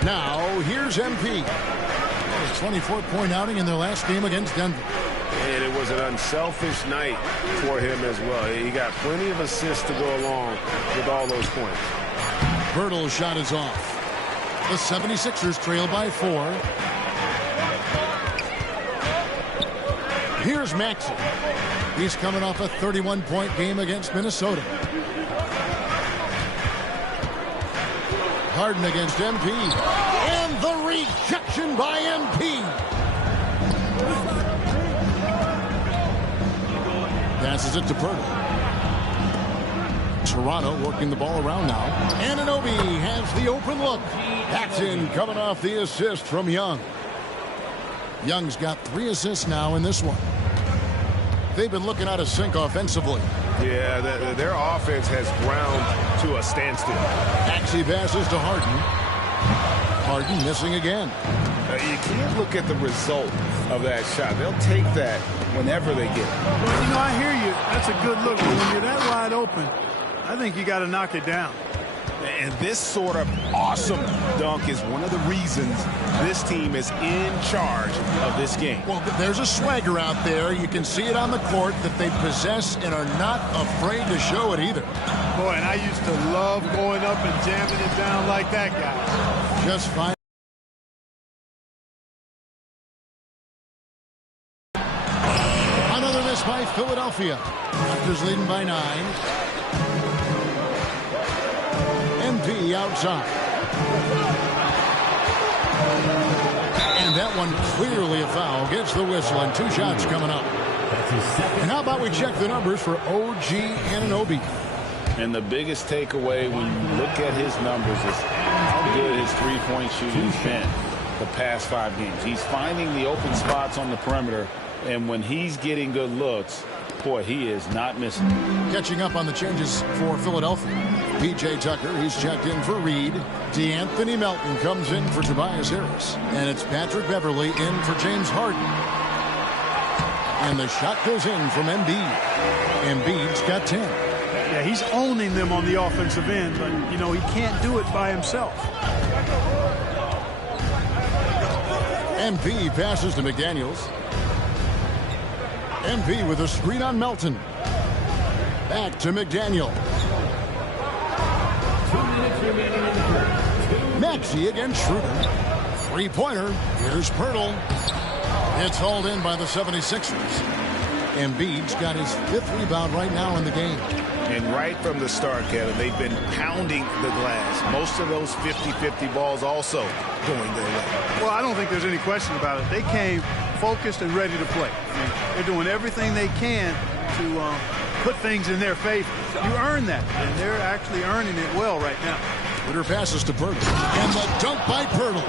Now, here's MP. A 24-point outing in their last game against Denver. And it was an unselfish night for him as well. He got plenty of assists to go along with all those points. Bertle's shot is off. The 76ers trail by 4. Here's Maxey. He's coming off a 31-point game against Minnesota. Harden against MP. And the rejection by MP. Passes it to Bertle. Toronto working the ball around now. Anunoby has the open look. That's in, coming off the assist from Young. Young's got 3 assists now in this one. They've been looking out of sync offensively. Yeah, their offense has ground to a standstill. Maxey passes to Harden. Harden missing again. You can't look at the result of that shot. They'll take that whenever they get it. Well, you know, I hear you. That's a good look. But when you're that wide open, I think you got to knock it down. And this sort of awesome dunk is one of the reasons this team is in charge of this game. Well, there's a swagger out there. You can see it on the court that they possess and are not afraid to show it either. Boy, and I used to love going up and jamming it down like that guy. Just fine. Another miss by Philadelphia. Raptors leading by 9. MP outside. And that one clearly a foul. Gets the whistle and 2 shots coming up. And how about we check the numbers for OG Anunoby? And the biggest takeaway when you look at his numbers is how good his three-point shooting has been the past 5 games. He's finding the open spots on the perimeter, and when he's getting good looks, boy, he is not missing. Catching up on the changes for Philadelphia. P.J. Tucker, he's checked in for Reed. DeAnthony Melton comes in for Tobias Harris. And it's Patrick Beverley in for James Harden. And the shot goes in from Embiid. Embiid's got 10. Yeah, he's owning them on the offensive end, but, you know, he can't do it by himself. MP passes to McDaniels. MP with a screen on Melton. Back to McDaniel. Maxey against Schroeder. 3-pointer. Here's Bertle. It's hauled in by the 76ers. Embiid's got his 5th rebound right now in the game. And right from the start, Kevin, they've been pounding the glass. Most of those 50-50 balls also going their way. Well, I don't think there's any question about it. They came focused and ready to play. I mean, they're doing everything they can to put things in their favor. You earn that, and they're actually earning it well right now. Ritter passes to Pirtle, and the dunk by Pirtle.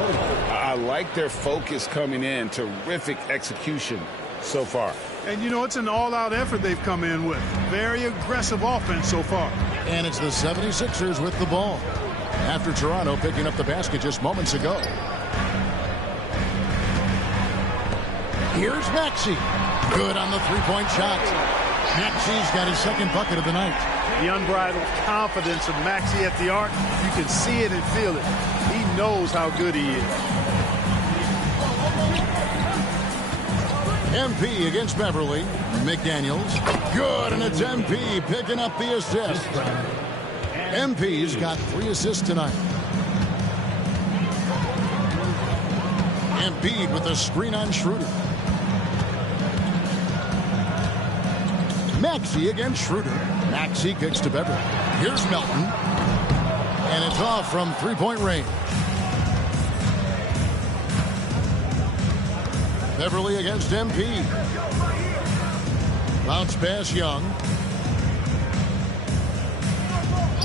I like their focus coming in. Terrific execution so far. And, you know, it's an all-out effort they've come in with. Very aggressive offense so far. And it's the 76ers with the ball after Toronto picking up the basket just moments ago. Here's Maxey. Good on the three-point shot. Maxey's got his second bucket of the night. The unbridled confidence of Maxey at the arc, you can see it and feel it. He knows how good he is. MP against Beverly. McDaniels. Good, and it's MP picking up the assist. MP's got 3 assists tonight. Embiid with a screen on Schroeder. Maxey against Schroeder. Maxey kicks to Beverly. Here's Melton. And it's off from three-point range. Beverly against MP. Bounce pass Young.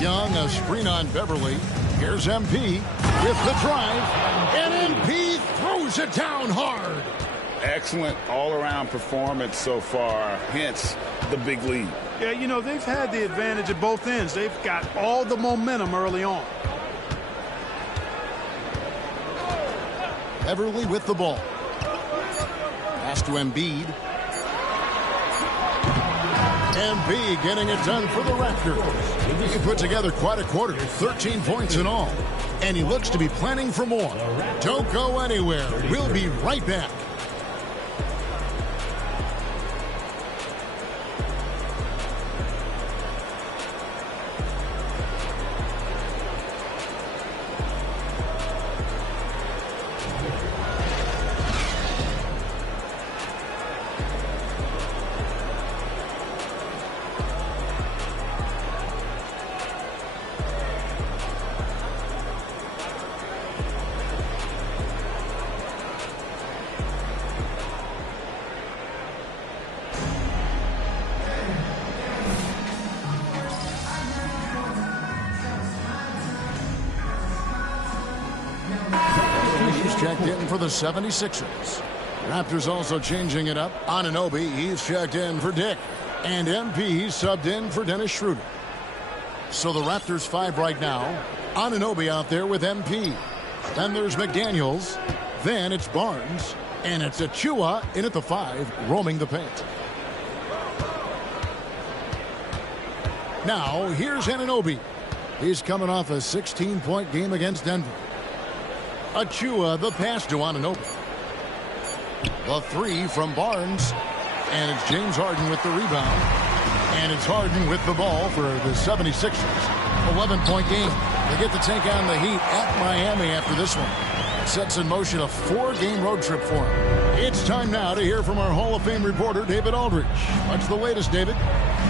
Young, a screen on Beverly. Here's MP with the drive. And MP throws it down hard. Excellent all-around performance so far, hence the big lead. Yeah, you know, they've had the advantage at both ends. They've got all the momentum early on. Beverly with the ball. Pass to Embiid. Embiid getting it done for the Raptors. He put together quite a quarter, 13 points in all. And he looks to be planning for more. Don't go anywhere. We'll be right back. Checked in for the 76ers. Raptors also changing it up. Anunoby, he's checked in for Dick. And MP subbed in for Dennis Schroeder. So the Raptors 5 right now. Anunoby out there with MP. Then there's McDaniels. Then it's Barnes. And it's Achua in at the 5, roaming the paint. Now, here's Anunoby. He's coming off a 16-point game against Denver. Achua, the pass to Anunoby. The 3 from Barnes. And it's James Harden with the rebound. And it's Harden with the ball for the 76ers. 11-point game. They get to take on the Heat at Miami after this one. Sets in motion a 4-game road trip for him. It's time now to hear from our Hall of Fame reporter, David Aldridge. What's the latest, David?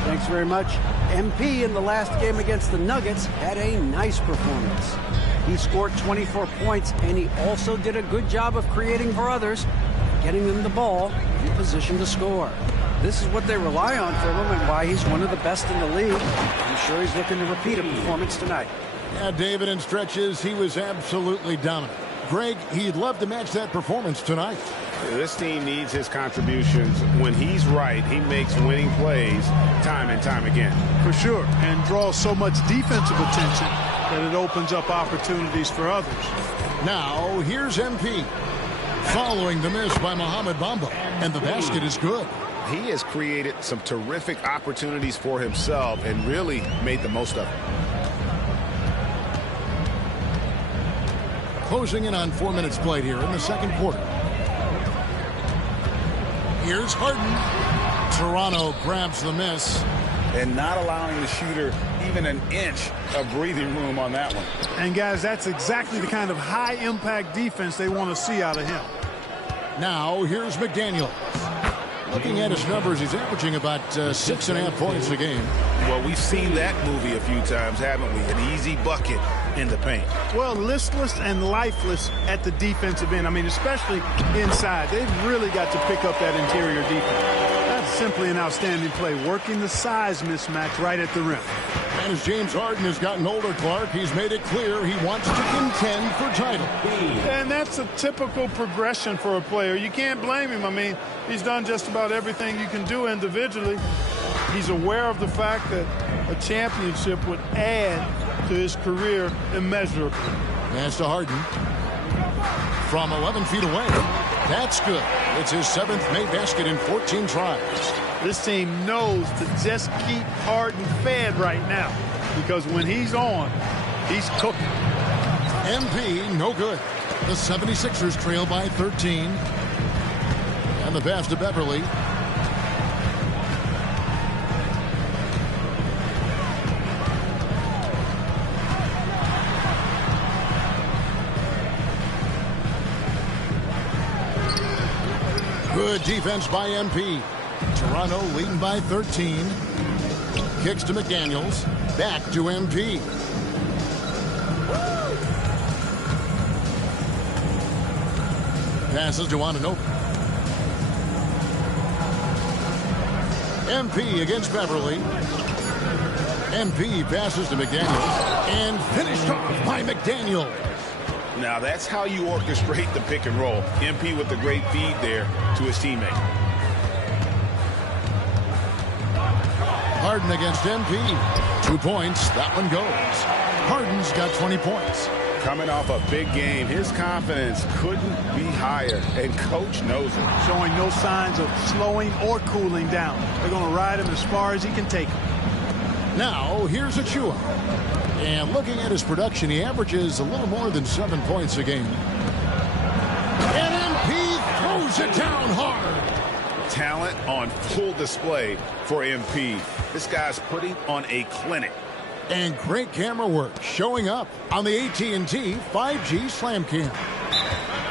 Thanks very much. MP in the last game against the Nuggets had a nice performance. He scored 24 points, and he also did a good job of creating for others, getting them the ball in position to score. This is what they rely on from him and why he's one of the best in the league. I'm sure he's looking to repeat a performance tonight. Yeah, David, in stretches, he was absolutely dominant. Greg, he'd love to match that performance tonight. This team needs his contributions. When he's right, he makes winning plays time and time again. For sure, and draws so much defensive attention that it opens up opportunities for others. Now, here's MP. Following the miss by Mohamed Bamba, and the basket is good. He has created some terrific opportunities for himself and really made the most of it. Closing in on 4 minutes played here in the second quarter. Here's Harden. Toronto grabs the miss. And not allowing the shooter even an inch of breathing room on that one. And, guys, that's exactly the kind of high-impact defense they want to see out of him. Now, here's McDaniels. Looking at his numbers, he's averaging about 6.5 points a game. Well, we've seen that movie a few times, haven't we? An easy bucket in the paint. Well, listless and lifeless at the defensive end. I mean, especially inside. They've really got to pick up that interior defense. That's simply an outstanding play, working the size mismatch right at the rim. And as James Harden has gotten older, Clark, he's made it clear he wants to contend for title. And that's a typical progression for a player. You can't blame him. I mean, he's done just about everything you can do individually. He's aware of the fact that a championship would add to his career immeasurably. Pass to Harden. From 11 feet away. That's good. It's his 7th made basket in 14 tries. This team knows to just keep Harden fed right now, because when he's on, he's cooking. MP, no good. The 76ers trail by 13. And the pass to Beverly. Good defense by MP. Toronto leading by 13. Kicks to McDaniels. Back to MP. Passes to Anunoby. MP against Beverly. MP passes to McDaniels. And finished off by McDaniels. Now that's how you orchestrate the pick and roll. MP with a great feed there to his teammate. Harden against MP. 2 points. That one goes. Harden's got 20 points. Coming off a big game, his confidence couldn't be higher, and coach knows it. Showing no signs of slowing or cooling down. They're going to ride him as far as he can take him. Now, here's Achua. And looking at his production, he averages a little more than 7 points a game. And MP throws it down hard. Talent on full display for MP. This guy's putting on a clinic. And great camera work showing up on the AT&T 5G Slam Cam.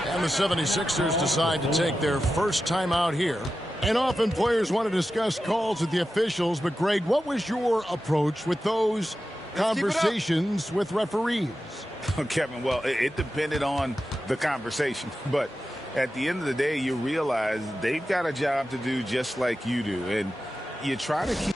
And the 76ers decide to take their first time out here. And often players want to discuss calls with the officials, but Greg, what was your approach with those conversations with referees? Kevin, well, it depended on the conversation, but at the end of the day, you realize they've got a job to do just like you do, and you try to keep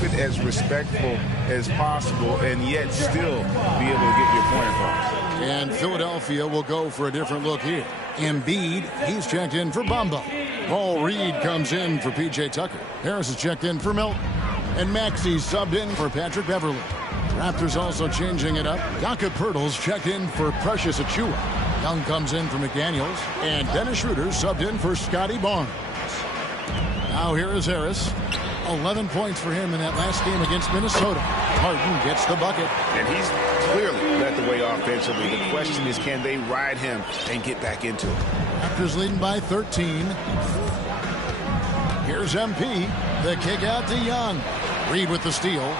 it as respectful as possible and yet still be able to get your point across. And Philadelphia will go for a different look here. Embiid, he's checked in for Bamba. Paul Reed comes in for P.J. Tucker. Harris is checked in for Milton. And Maxey's subbed in for Patrick Beverly. Raptors also changing it up. Jakob Poeltl's checked in for Precious Achua. Young comes in for McDaniels. And Dennis Schroeder subbed in for Scotty Barnes. Now here is Harris. 11 points for him in that last game against Minnesota. Harden gets the bucket. And he's clearly led the way offensively. The question is, can they ride him and get back into it? Raptors leading by 13. Here's MP. The kick out to Young. Reed with the steal.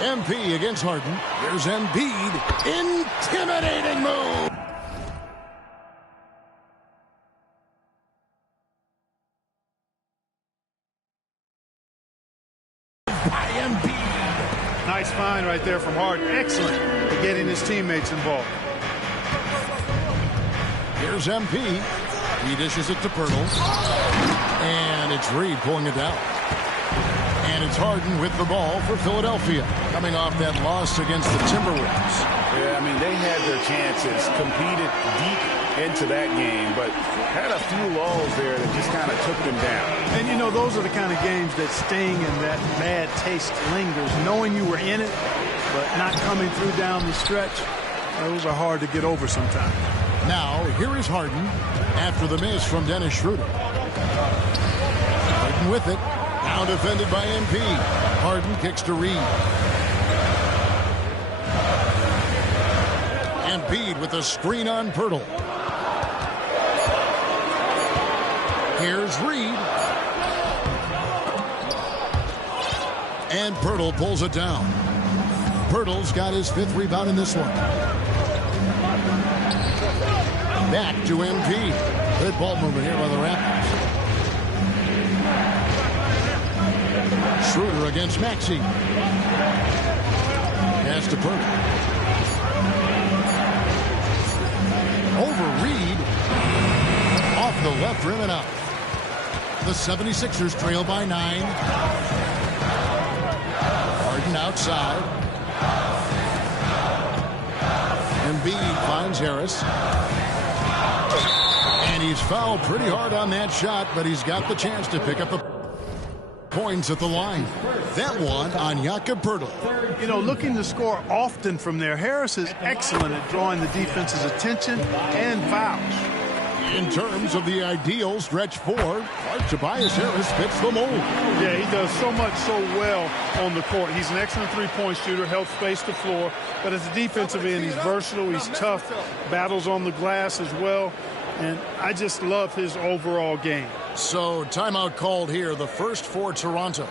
MP against Harden. Here's Embiid. Intimidating move. Nice find right there from Harden. Excellent at getting his teammates involved. Here's MP. He dishes it to Poeltl. And it's Reed pulling it down. And it's Harden with the ball for Philadelphia. Coming off that loss against the Timberwolves. Yeah, I mean, they had their chances, competed deep into that game, but had a few lulls there that just kind of took them down. And, you know, those are the kind of games that sting and that bad taste lingers. Knowing you were in it, but not coming through down the stretch, those are hard to get over sometimes. Now, here is Harden after the miss from Dennis Schroeder. Harden with it. Now defended by MP. Harden kicks to Reed. Embiid with a screen on Poeltl. Here's Reed. And Poeltl pulls it down. Poeltl's got his 5th rebound in this one. Back to MP. Good ball movement here by the Raptors. Schroeder against Maxey. Pass to Poeltl. the left rim and out. The 76ers trail by 9. Harden outside. Embiid finds Harris. And he's fouled pretty hard on that shot, but he's got the chance to pick up the points at the line. That one on Jakob Poeltl. You know, looking to score often from there. Harris is excellent at drawing the defense's attention and fouls. In terms of the ideal stretch 4, Tobias Harris fits the mold. Yeah, he does so much so well on the court. He's an excellent three-point shooter, helps space the floor. But as a defensive end, he's versatile, he's tough, battles on the glass as well. And I just love his overall game. So, timeout called here, the first for Toronto.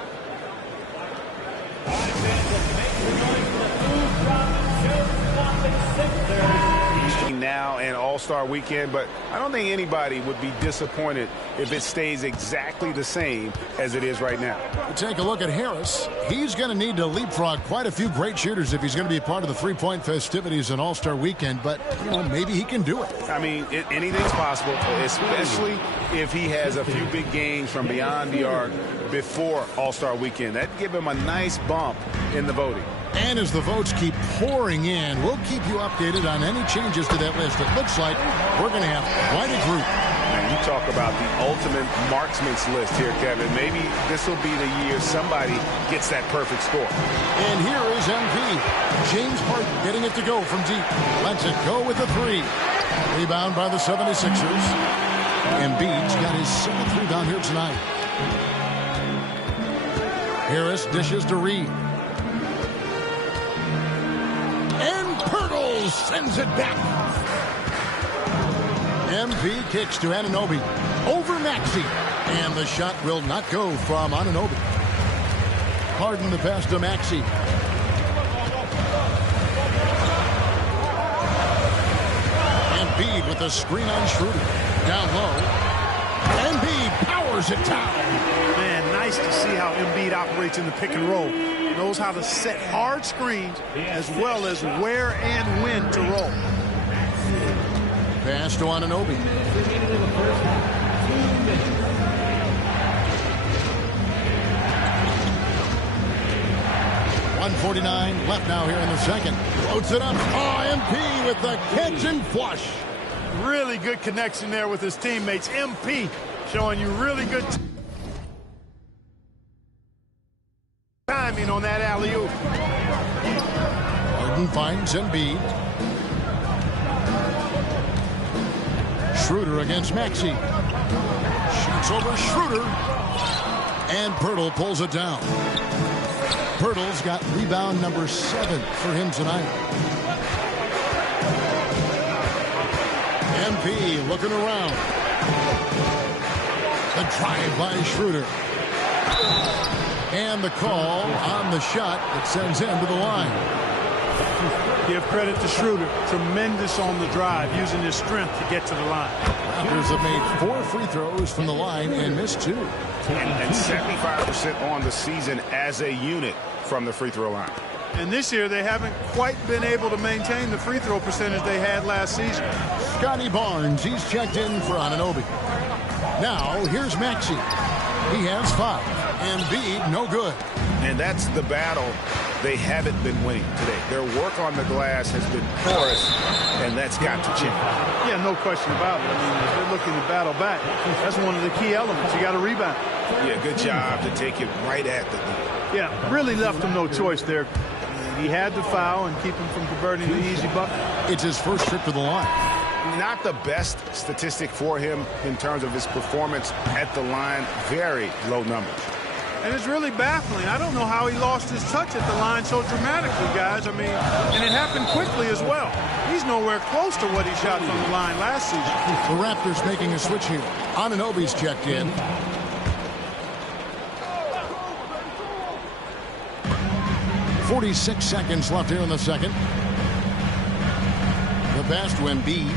Now and All-Star Weekend, but I don't think anybody would be disappointed if it stays exactly the same as it is right now. Take a look at Harris. He's going to need to leapfrog quite a few great shooters if he's going to be a part of the three-point festivities in All-Star Weekend, but, you know, maybe he can do it. I mean, anything's possible, especially if he has a few big games from beyond the arc before All-Star Weekend. That'd give him a nice bump in the voting. And as the votes keep pouring in, we'll keep you updated on any changes to that list. It looks like we're going to have quite a group. And you talk about the ultimate marksman's list here, Kevin. Maybe this will be the year somebody gets that perfect score. And here is MP. James Harden getting it to go from deep. Lets it go with the 3. Rebound by the 76ers. Embiid's got his 7th rebound here tonight. Harris dishes to Reed. Sends it back. MP kicks to Anunoby. Over Maxey. And the shot will not go from Anunoby. Harden the pass to Maxey. Embiid with a screen on Schroeder. Down low. Embiid powers it down. Man, nice to see how Embiid operates in the pick and roll. Knows how to set hard screens as well as where and when to roll. Pass to Anunoby. .149 left now here in the second. Floats it up. MP with the catch and flush. Really good connection there with his teammates. MP showing you really good timing on that alley-oop. Harden finds Embiid. Schroeder against Maxey. Shoots over Schroeder. And Poeltl pulls it down. Poeltl's got rebound number 7 for him tonight. MP looking around. The drive by Schroeder. And the call on the shot that sends him to the line. Give credit to Schroeder. Tremendous on the drive, using his strength to get to the line. Raptors have made 4 free throws from the line and missed 2. And 75% on the season as a unit from the free throw line. And this year they haven't quite been able to maintain the free throw percentage they had last season. Scotty Barnes, he's checked in for Anunoby. Now here's Maxey. He has 5. Embiid, no good. And that's the battle they haven't been winning today. Their work on the glass has been porous, and that's got to change. Yeah, no question about it. I mean, if they're looking to battle back, that's one of the key elements. You got to rebound. Yeah, good job to take it right at the lead. Yeah, really left him no choice there. He had to foul and keep him from converting the easy bucket. It's his first trip to the line. Not the best statistic for him in terms of his performance at the line. Very low numbers. And it's really baffling. I don't know how he lost his touch at the line so dramatically, guys. I mean, and it happened quickly as well. He's nowhere close to what he shot from the line last season. The Raptors making a switch here. Anunoby's checked in. .46 seconds left here in the second. The pass to Embiid.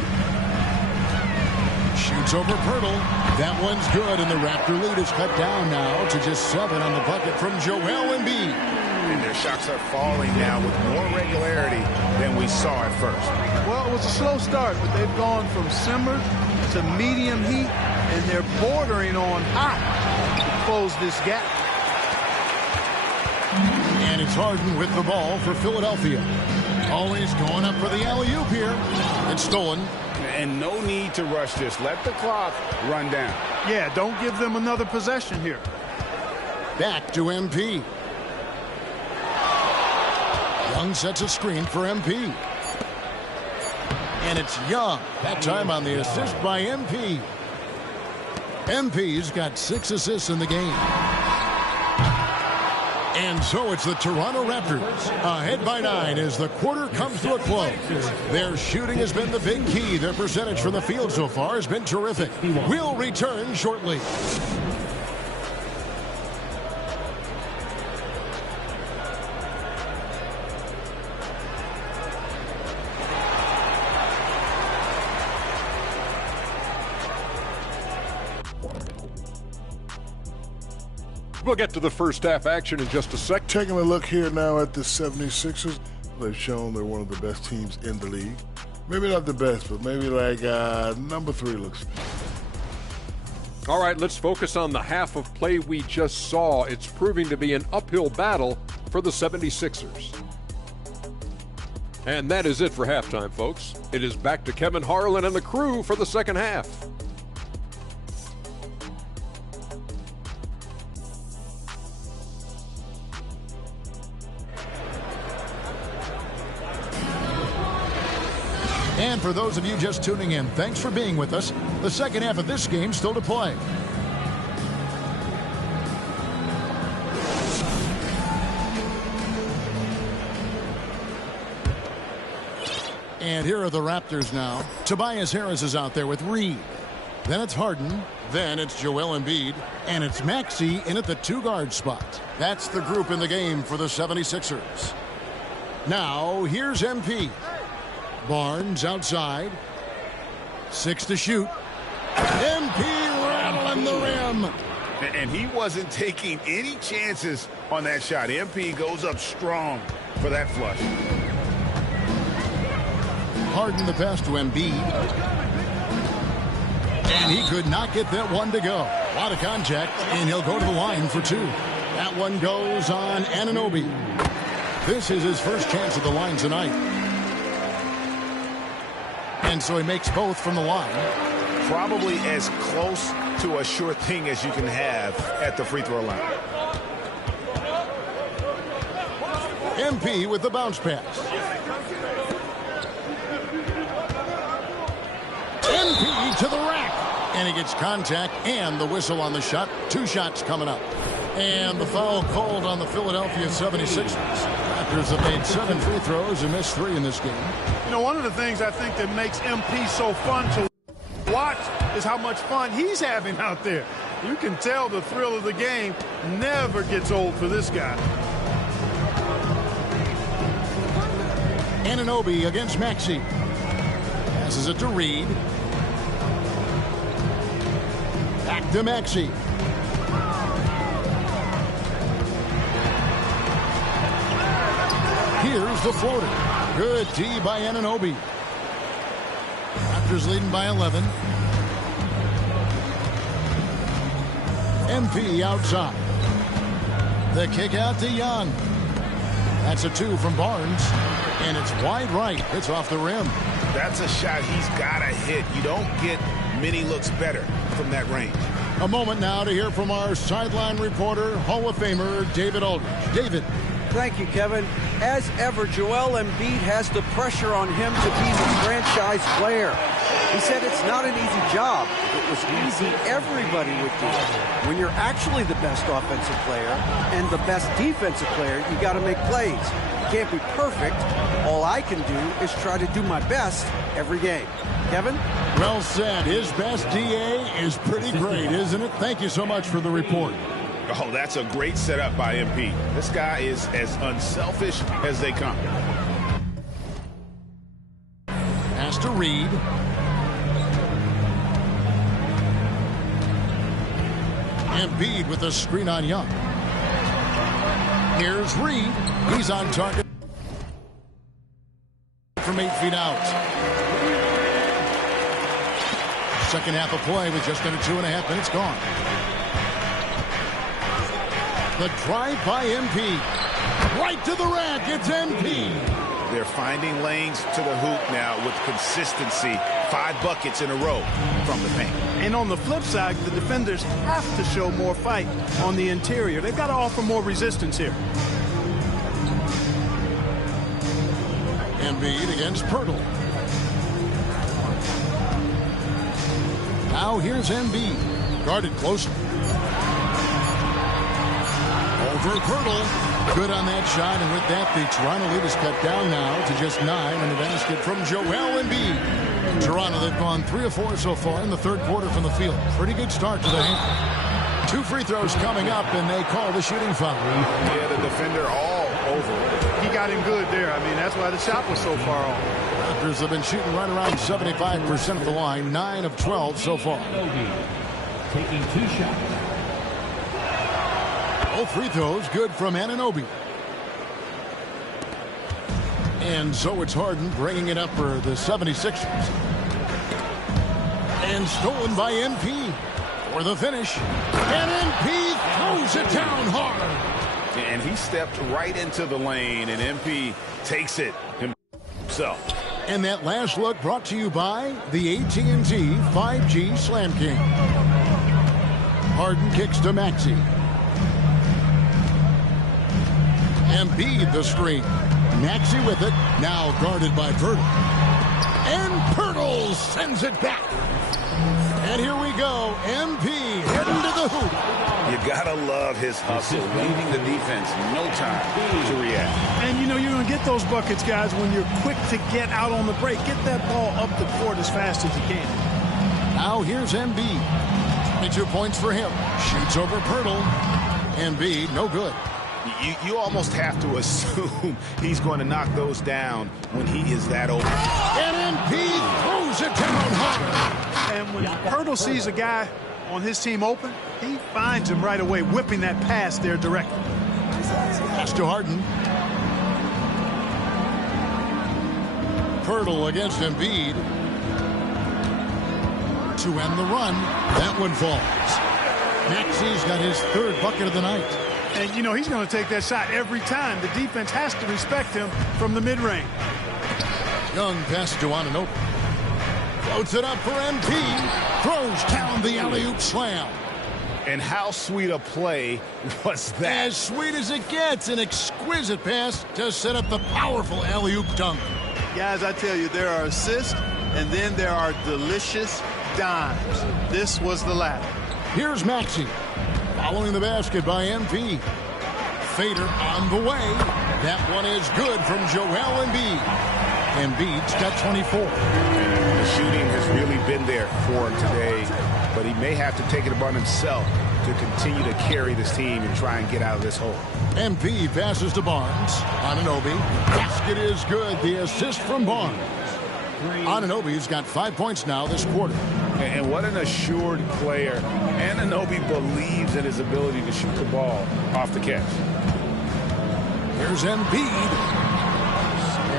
Shoots over Poeltl. That one's good, and the Raptor lead is cut down now to just 7 on the bucket from Joel Embiid. And their shots are falling now with more regularity than we saw at first. Well, it was a slow start, but they've gone from simmered to medium heat and they're bordering on hot to close this gap. And it's Harden with the ball for Philadelphia. Always going up for the alley-oop here. It's stolen. And no need to rush this. Let the clock run down. Yeah, don't give them another possession here. Back to MP. Young sets a screen for MP. And it's Young. That time on the assist by MP. MP's got 6 assists in the game. And so it's the Toronto Raptors ahead by 9 as the quarter comes to a close. Their shooting has been the big key. Their percentage from the field so far has been terrific. We'll return shortly. We'll get to the first half action in just a sec. Taking a look here now at the 76ers. They've shown they're one of the best teams in the league. Maybe not the best, but maybe like number 3 looks. All right, let's focus on the half of play we just saw. It's proving to be an uphill battle for the 76ers. And that is it for halftime, folks. It is back to Kevin Harlan and the crew for the second half. And for those of you just tuning in, thanks for being with us. The second half of this game still to play. And here are the Raptors now. Tobias Harris is out there with Reed. Then it's Harden. Then it's Joel Embiid. And it's Maxey in at the 2-guard spot. That's the group in the game for the 76ers. Now, here's MP. Barnes outside. 6 to shoot. MP rattling the rim. And he wasn't taking any chances on that shot. MP goes up strong for that flush. Harden the pass to Embiid. And he could not get that one to go. A lot of contact, and he'll go to the line for 2. That one goes on Anunoby. This is his first chance at the line tonight. And so he makes both from the line. Probably as close to a sure thing as you can have at the free throw line. MP with the bounce pass. MP to the rack. And he gets contact and the whistle on the shot. 2 shots coming up. And the foul called on the Philadelphia 76ers. Raptors have made 7 free throws and missed 3 in this game. You know, one of the things I think that makes MP so fun to watch is how much fun he's having out there. You can tell the thrill of the game never gets old for this guy. Anunoby against Maxey. Passes it to Reed. Back to Maxey. Here's the floater. Good D by Anunoby. Raptors leading by 11. MP outside. The kick out to Young. That's a 2 from Barnes. And it's wide right. It's off the rim. That's a shot he's got to hit. You don't get many looks better from that range. A moment now to hear from our sideline reporter, Hall of Famer David Aldridge. David. Thank you, Kevin. As ever, Joel Embiid has the pressure on him to be the franchise player. He said it's not an easy job. If it was easy, everybody would do it. When you're actually the best offensive player and the best defensive player, you got to make plays. You can't be perfect. All I can do is try to do my best every game. Kevin? Well said. His best DA is pretty great, isn't it? Thank you so much for the report. Oh, that's a great setup by MP. This guy is as unselfish as they come. Pass to Reed. Embiid with a screen on Young. Here's Reed. He's on target from 8 feet out. Second half of play with just under 2.5 minutes gone. The drive by MP. Right to the rack. It's MP. They're finding lanes to the hoop now with consistency. 5 buckets in a row from the paint. And on the flip side, the defenders have to show more fight on the interior. They've got to offer more resistance here. Embiid against Pirtle. Now here's Embiid. Guarded closely. Over Pirtle. Good on that shot, and with that, the Toronto lead is cut down now to just 9, and the basket from Joel Embiid. Toronto, they've gone 3 of 4 so far in the third quarter from the field. Pretty good start to the half. 2 free throws coming up, and they call the shooting foul. Yeah, the defender all over. He got him good there. I mean, that's why the shot was so far off. Raptors have been shooting right around 75% of the line, 9 of 12 so far. Taking 2 shots. Both free throws good from Anunoby. And so it's Harden bringing it up for the 76ers. And stolen by MP for the finish. And MP throws it down hard. And he stepped right into the lane, and MP takes it himself. And that last look brought to you by the AT&T 5G Slam King. Harden kicks to Maxey. Embiid the screen. Maxey with it. Now guarded by Pirtle. And Pirtle sends it back. And here we go. MP heading to the hoop. You gotta love his hustle, leaving the defense no time to react. And you know you're going to get those buckets, guys, when you're quick to get out on the break. Get that ball up the court as fast as you can. Now here's Embiid. 22 points for him. Shoots over Pirtle. Embiid, no good. You almost have to assume he's going to knock those down when he is that open. And Embiid throws it down hard. And when Pirtle sees a guy on his team open, he finds him right away, whipping that pass there directly. Pass to Harden. Pirtle against Embiid. To end the run. That one falls. Maxey's got his 3rd bucket of the night. And, you know, he's going to take that shot every time. The defense has to respect him from the mid-range. Young pass to Anunoby. Floats it up for MP. Throws down the alley-oop slam. And how sweet a play was that? As sweet as it gets. An exquisite pass to set up the powerful alley-oop dunk. Guys, I tell you, there are assists, and then there are delicious dimes. This was the latter. Here's Maxey. Following the basket by MP. Fader on the way. That one is good from Joel Embiid. Embiid's got 24. The shooting has really been there for him today, but he may have to take it upon himself to continue to carry this team and try and get out of this hole. MP passes to Barnes. Anunoby. Basket is good. The assist from Barnes. Anunoby's got 5 points now this quarter. And what an assured player. Anunoby believes in his ability to shoot the ball off the catch. Here's Embiid.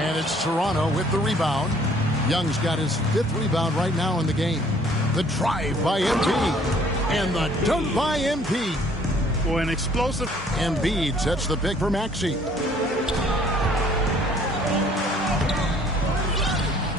And it's Toronto with the rebound. Young's got his 5th rebound right now in the game. The drive by MP. And the dunk by MP. Boy, an explosive. Embiid sets the pick for Maxey.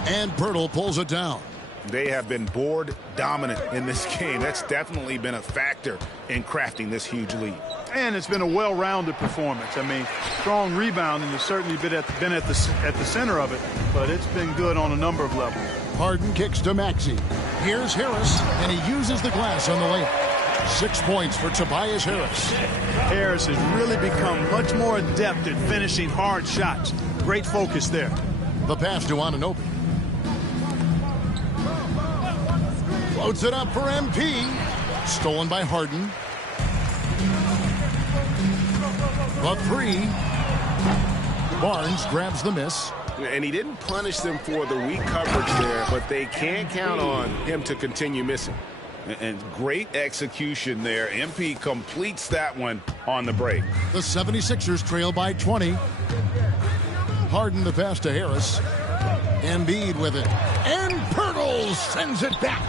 And Pirtle pulls it down. They have been board dominant in this game. That's definitely been a factor in crafting this huge lead. And it's been a well-rounded performance. I mean, strong rebounding has certainly been at the center of it, but it's been good on a number of levels. Harden kicks to Maxey. Here's Harris, and he uses the glass on the layup. 6 points for Tobias Harris. Harris has really become much more adept at finishing hard shots. Great focus there. The pass to Anunoby. Floats it up for MP. Stolen by Harden. The 3. Barnes grabs the miss. And he didn't punish them for the weak coverage there, but they can't count on him to continue missing. And great execution there. MP completes that one on the break. The 76ers trail by 20. Harden the pass to Harris. Embiid with it. And Pirtle sends it back.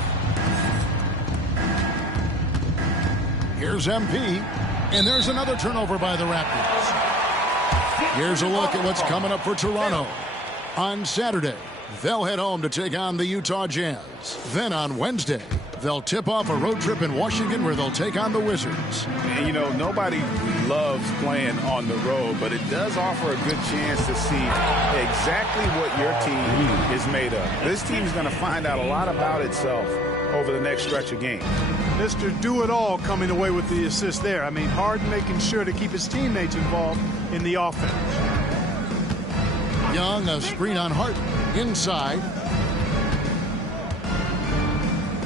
Here's MP, and there's another turnover by the Raptors. Here's a look at what's coming up for Toronto. On Saturday, they'll head home to take on the Utah Jazz. Then on Wednesday, they'll tip off a road trip in Washington where they'll take on the Wizards. And, you know, nobody loves playing on the road, but it does offer a good chance to see exactly what your team is made of. This team is going to find out a lot about itself over the next stretch of games. Mr. Do-It-All coming away with the assist there. I mean, Harden making sure to keep his teammates involved in the offense. Young, a screen on Harden. Inside.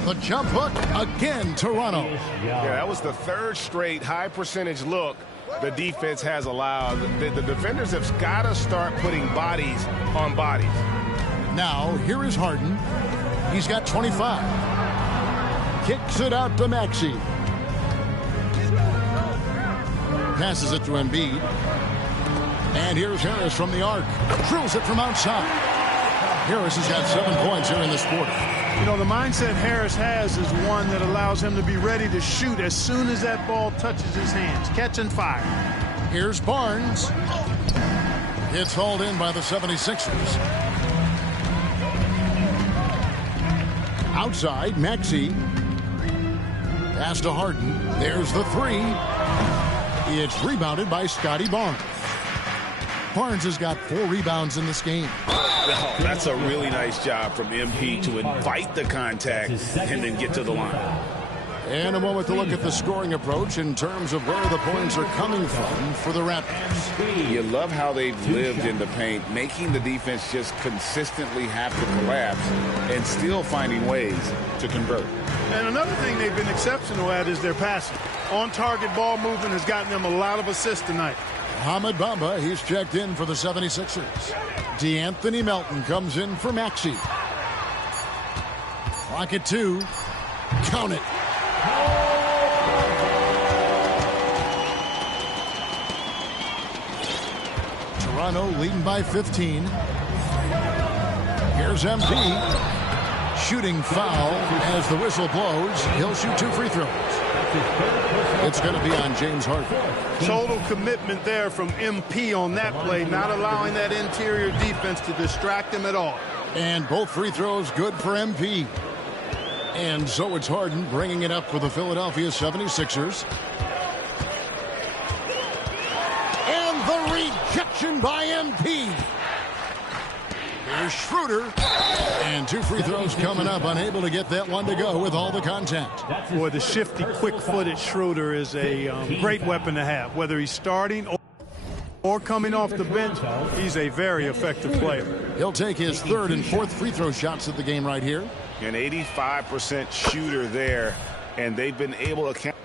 The jump hook again, Toronto. Yeah, that was the third straight high percentage look the defense has allowed. The defenders have got to start putting bodies on bodies. Now, here is Harden. He's got 25. Kicks it out to Maxey. Passes it to Embiid. And here's Harris from the arc. Drills it from outside. Harris has got 7 points here in this quarter. You know, the mindset Harris has is one that allows him to be ready to shoot as soon as that ball touches his hands. Catch and fire. Here's Barnes. It's hauled in by the 76ers. Outside, Maxey. Pass to Harden. There's the three. It's rebounded by Scotty Barnes. Barnes has got 4 rebounds in this game. Oh, that's a really nice job from MP to invite the contact and then get to the line. And a moment to look at the scoring approach in terms of where the points are coming from for the Raptors. You love how they've lived in the paint, making the defense just consistently have to collapse and still finding ways to convert. And another thing they've been exceptional at is their passing. On-target ball movement has gotten them a lot of assists tonight. Hamid Bamba, he's checked in for the 76ers. DeAnthony Melton comes in for Maxey. Clock at 2. Count it. Toronto leading by 15. Here's MP. Shooting foul as the whistle blows. He'll shoot 2 free throws. It's going to be on James Harden. Total commitment there from MP on that play, not allowing that interior defense to distract him at all. And both free throws good for MP. And so it's Harden bringing it up for the Philadelphia 76ers. And the rejection by MP. Here's Schroeder. And 2 free throws coming up. Unable to get that one to go with all the contact. Boy, the shifty, quick-footed Schroeder is a great weapon to have. Whether he's starting or coming off the bench, he's a very effective player. He'll take his 3rd and 4th free throw shots of the game right here. An 85% shooter there, and they've been able to count.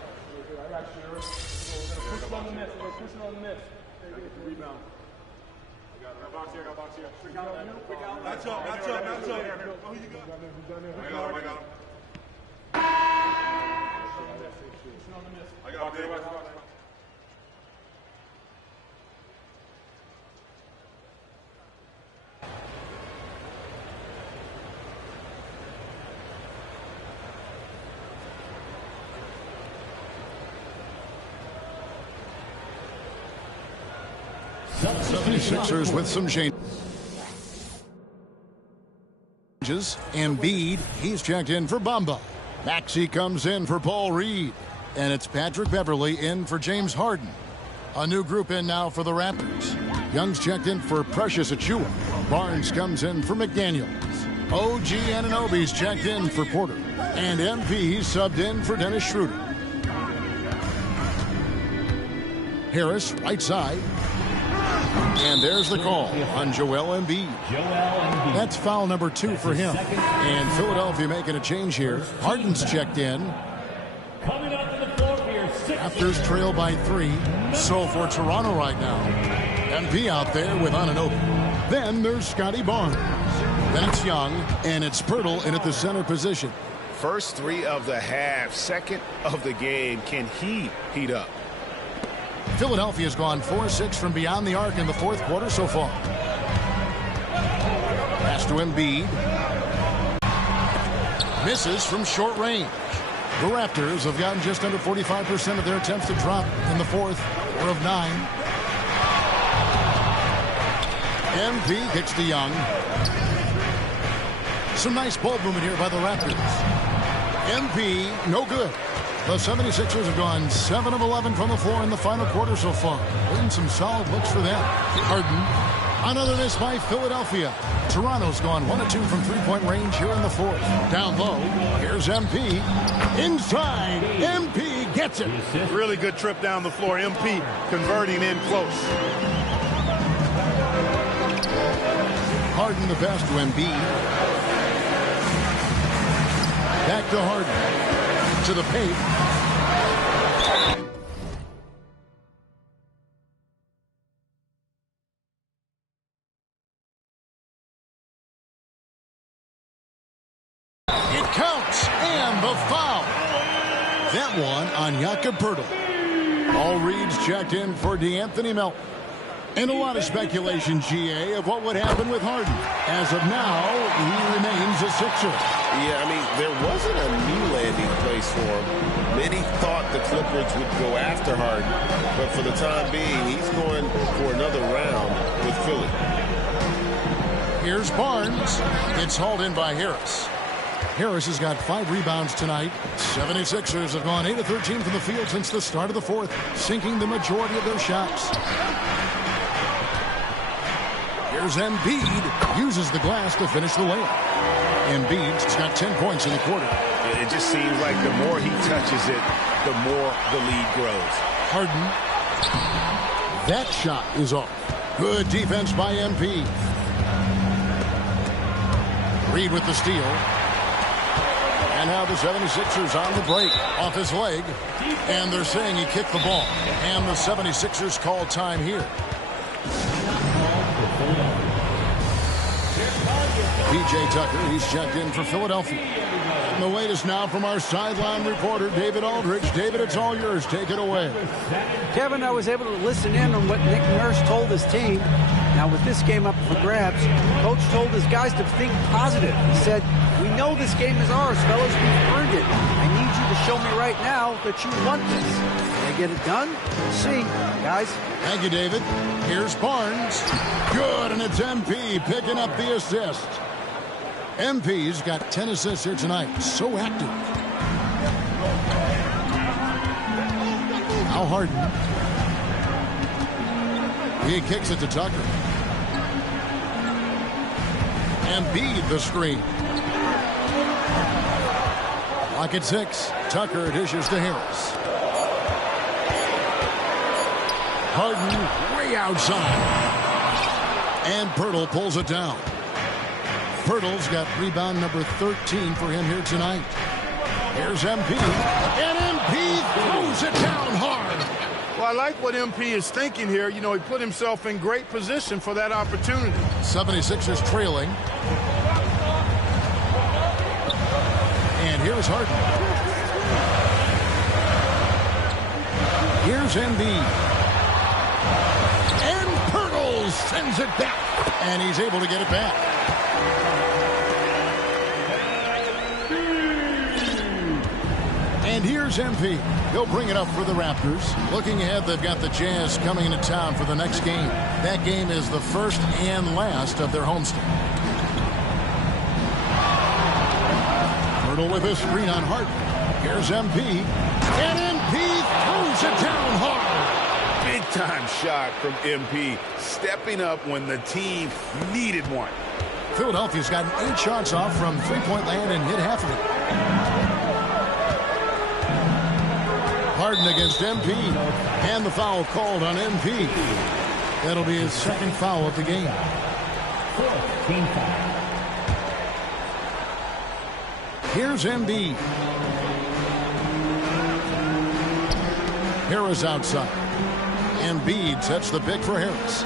That's up. I got it. 76ers with some changes. Embiid, he's checked in for Bamba. Maxey comes in for Paul Reed. And it's Patrick Beverley in for James Harden. A new group in now for the Raptors. Young's checked in for Precious Achiuwa. Barnes comes in for McDaniels. OG Anunoby's checked in for Porter. And MP subbed in for Dennis Schroeder. Harris, right side. And there's the call on Joel Embiid. That's foul number 2 for him. And Philadelphia making a change here. Harden's checked in. Raptors trail by 3. So for Toronto right now, MP out there with Anunoby. Then there's Scotty Barnes. Then it's Young, and it's Pirtle in at the center position. First 3 of the half, second of the game. Can he heat up? Philadelphia's gone 4-6 from beyond the arc in the 4th quarter so far. Pass to Embiid. Misses from short range. The Raptors have gotten just under 45% of their attempts to drop in the fourth, 4 of 9. MP kicks to Young. Some nice ball movement here by the Raptors. MP, no good. The 76ers have gone 7 of 11 from the floor in the final quarter so far. Been some solid looks for them. Harden, another miss by Philadelphia. Toronto's gone 1 of 2 from three-point range here in the fourth. Down low, here's MP. Inside, MP gets it. Really good trip down the floor. MP converting in close. Harden the pass to Embiid. Back to Harden. To the paint. It counts. And the foul. That one on Jakob Poeltl. All reads checked in for DeAnthony Melton. And a lot of speculation, GA, of what would happen with Harden. As of now, he remains a Sixer. Yeah, I mean, there wasn't a new landing place for him. Many thought the Clippers would go after Harden, but for the time being, he's going for another round with Philly. Here's Barnes. It's hauled in by Harris. Harris has got 5 rebounds tonight. 76ers have gone 8 of 13 from the field since the start of the fourth, sinking the majority of their shots. Here's Embiid. Uses the glass to finish the layup. Embiid's got 10 points in the quarter. It just seems like the more he touches it, the more the lead grows. Harden. That shot is off. Good defense by MP. Reed with the steal. And now the 76ers on the break. Off his leg. And they're saying he kicked the ball. And the 76ers call time here. P.J. Tucker, he's checked in for Philadelphia. And the latest now from our sideline reporter, David Aldridge. David, it's all yours. Take it away. Kevin, I was able to listen in on what Nick Nurse told his team. Now, with this game up for grabs, Coach told his guys to think positive. He said, "We know this game is ours, fellas. We've earned it. I need you to show me right now that you want this." Can they get it done? We'll see, guys. Thank you, David. Here's Barnes. Good, and it's MP picking up the assist. MP's got 10 assists here tonight. So active. Now Harden. He kicks it to Tucker. Embiid the screen. Clock at 6. Tucker dishes to Harris. Harden way outside. And Poeltl pulls it down. Poeltl's got rebound number 13 for him here tonight. Here's MP. And MP throws it down hard. Well, I like what MP is thinking here. You know, he put himself in great position for that opportunity. 76ers trailing. And here's Harden. Here's Embiid. And Poeltl sends it back. And he's able to get it back. And here's MP. He'll bring it up for the Raptors. Looking ahead, they've got the Jazz coming into town for the next game. That game is the first and last of their homestand. Poeltl with a screen on Harden. Here's MP. And MP throws it down hard. Big time shot from MP. Stepping up when the team needed one. Philadelphia's gotten 8 shots off from three-point land and hit half of it. Harden against MP. And the foul called on MP. That'll be his second foul of the game. Team foul. Here's Embiid. Harris outside. Embiid sets the pick for Harris.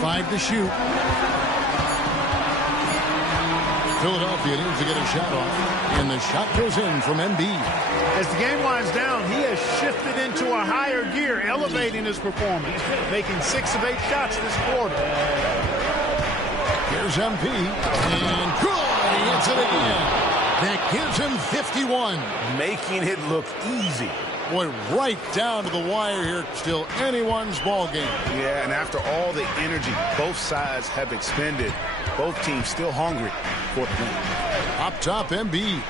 5 to shoot. Philadelphia needs to get a shot off. And the shot goes in from Embiid. As the game winds down, he has shifted into a higher gear, elevating his performance, making 6 of 8 shots this quarter. Here's MP. And good! He hits it again. That gives him 51. Making it look easy. Boy, right down to the wire here. Still anyone's ball game. Yeah, and after all the energy both sides have expended, both teams still hungry for the win. Up top, Embiid.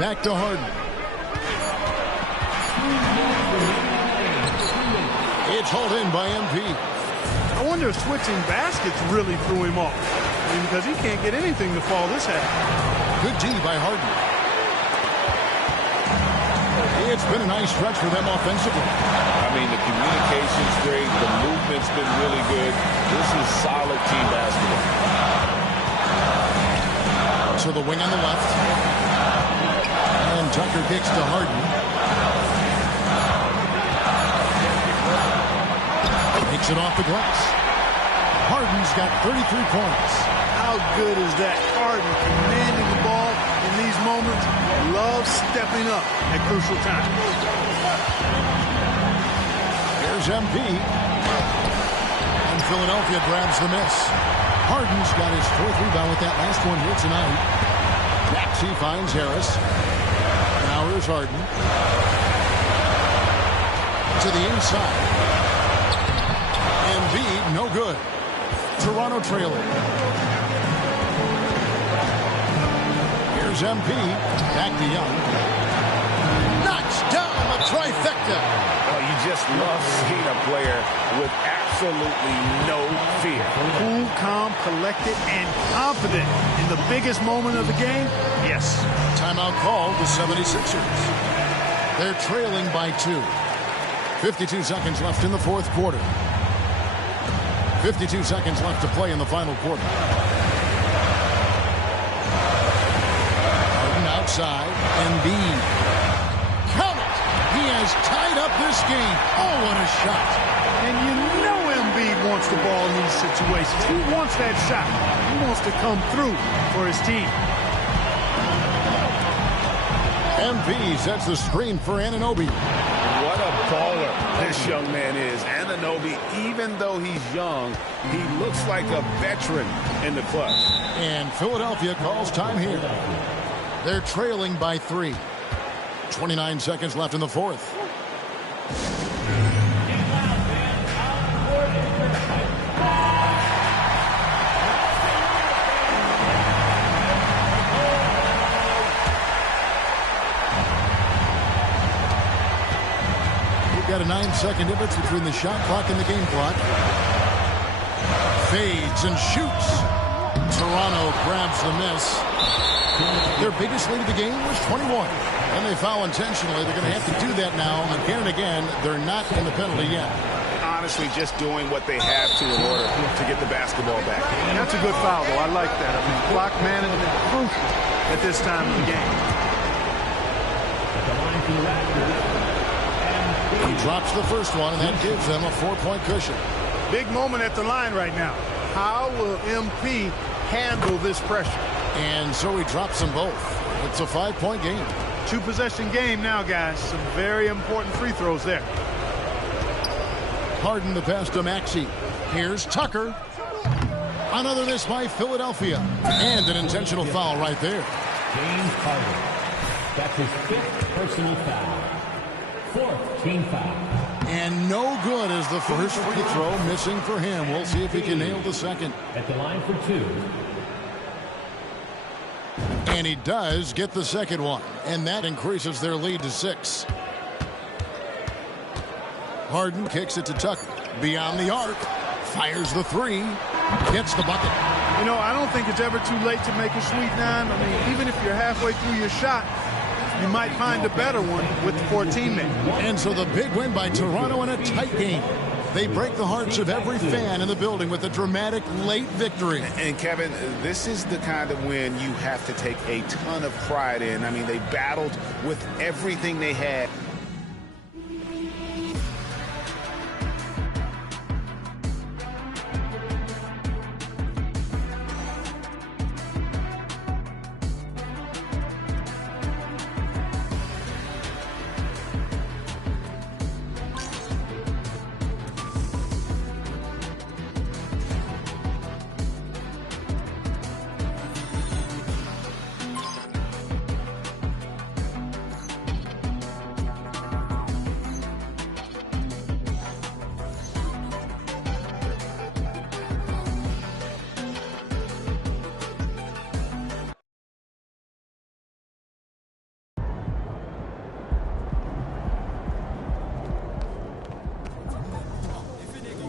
Back to Harden. It's hauled in by MP. I wonder if switching baskets really threw him off. I mean, because he can't get anything to fall this half. Good D by Harden. It's been a nice stretch for them offensively. I mean, the communication's great. The movement's been really good. This is solid team basketball. To the wing on the left. And Tucker kicks to Harden. Makes it off the glass. Harden's got 33 points. How good is that? Harden commanding the ball in these moments. Loves stepping up at crucial times. Here's MP. And Philadelphia grabs the miss. Harden's got his 4th rebound with that last one here tonight. Maxey finds Harris. Now here's Harden. To the inside. Embiid, no good. Toronto trailing. Here's MP. Back to Young. Knocks down the trifecta. Oh, you just love seeing a player with absolutely no fear. Cool, calm, collected, and confident in the biggest moment of the game. Yes. Timeout called the 76ers. They're trailing by 2. 52 seconds left in the 4th quarter. 52 seconds left to play in the final quarter. Harden outside. Embiid. Count it! He has tied up this game. Oh, what a shot. And you know Embiid wants the ball in these situations. He wants that shot. He wants to come through for his team. MP sets the screen for Anunoby. What a baller this young man is. Anunoby, even though he's young, he looks like a veteran in the clutch. And Philadelphia calls time here. They're trailing by 3. 29 seconds left in the 4th. Got a 9-second difference between the shot clock and the game clock. Fades and shoots. Toronto grabs the miss. Their biggest lead of the game was 21. And they foul intentionally. They're going to have to do that now again and again. They're not in the penalty yet. Honestly, just doing what they have to in order to get the basketball back. And that's a good foul, though. I like that. I mean, clock management crucial at this time of the game. He drops the first one, and that gives them a 4-point cushion. Big moment at the line right now. How will MP handle this pressure? And so he drops them both. It's a 5-point game. 2-possession game now, guys. Some very important free throws there. Harden the pass to Maxey. Here's Tucker. Another miss by Philadelphia. And an intentional foul right there. James Harden. That's his 5th personal foul. 4th team foul. And no good as the first free throw missing for him. We'll see if he can nail the second. At the line for 2. And he does get the second one. And that increases their lead to 6. Harden kicks it to Tucker. Beyond the arc. Fires the 3. Gets the bucket. You know, I don't think it's ever too late to make a sweet 9. I mean, even if you're halfway through your shot, you might find a better one with your teammate. And so the big win by Toronto in a tight game. They break the hearts of every fan in the building with a dramatic late victory. And Kevin, this is the kind of win you have to take a ton of pride in. I mean, they battled with everything they had.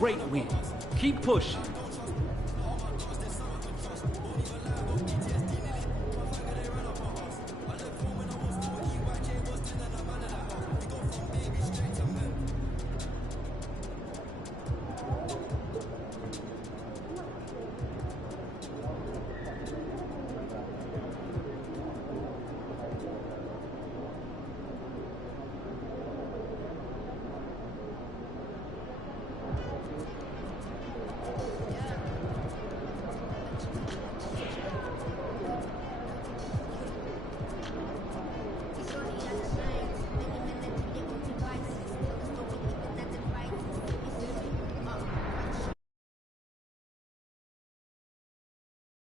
great win. Keep pushing.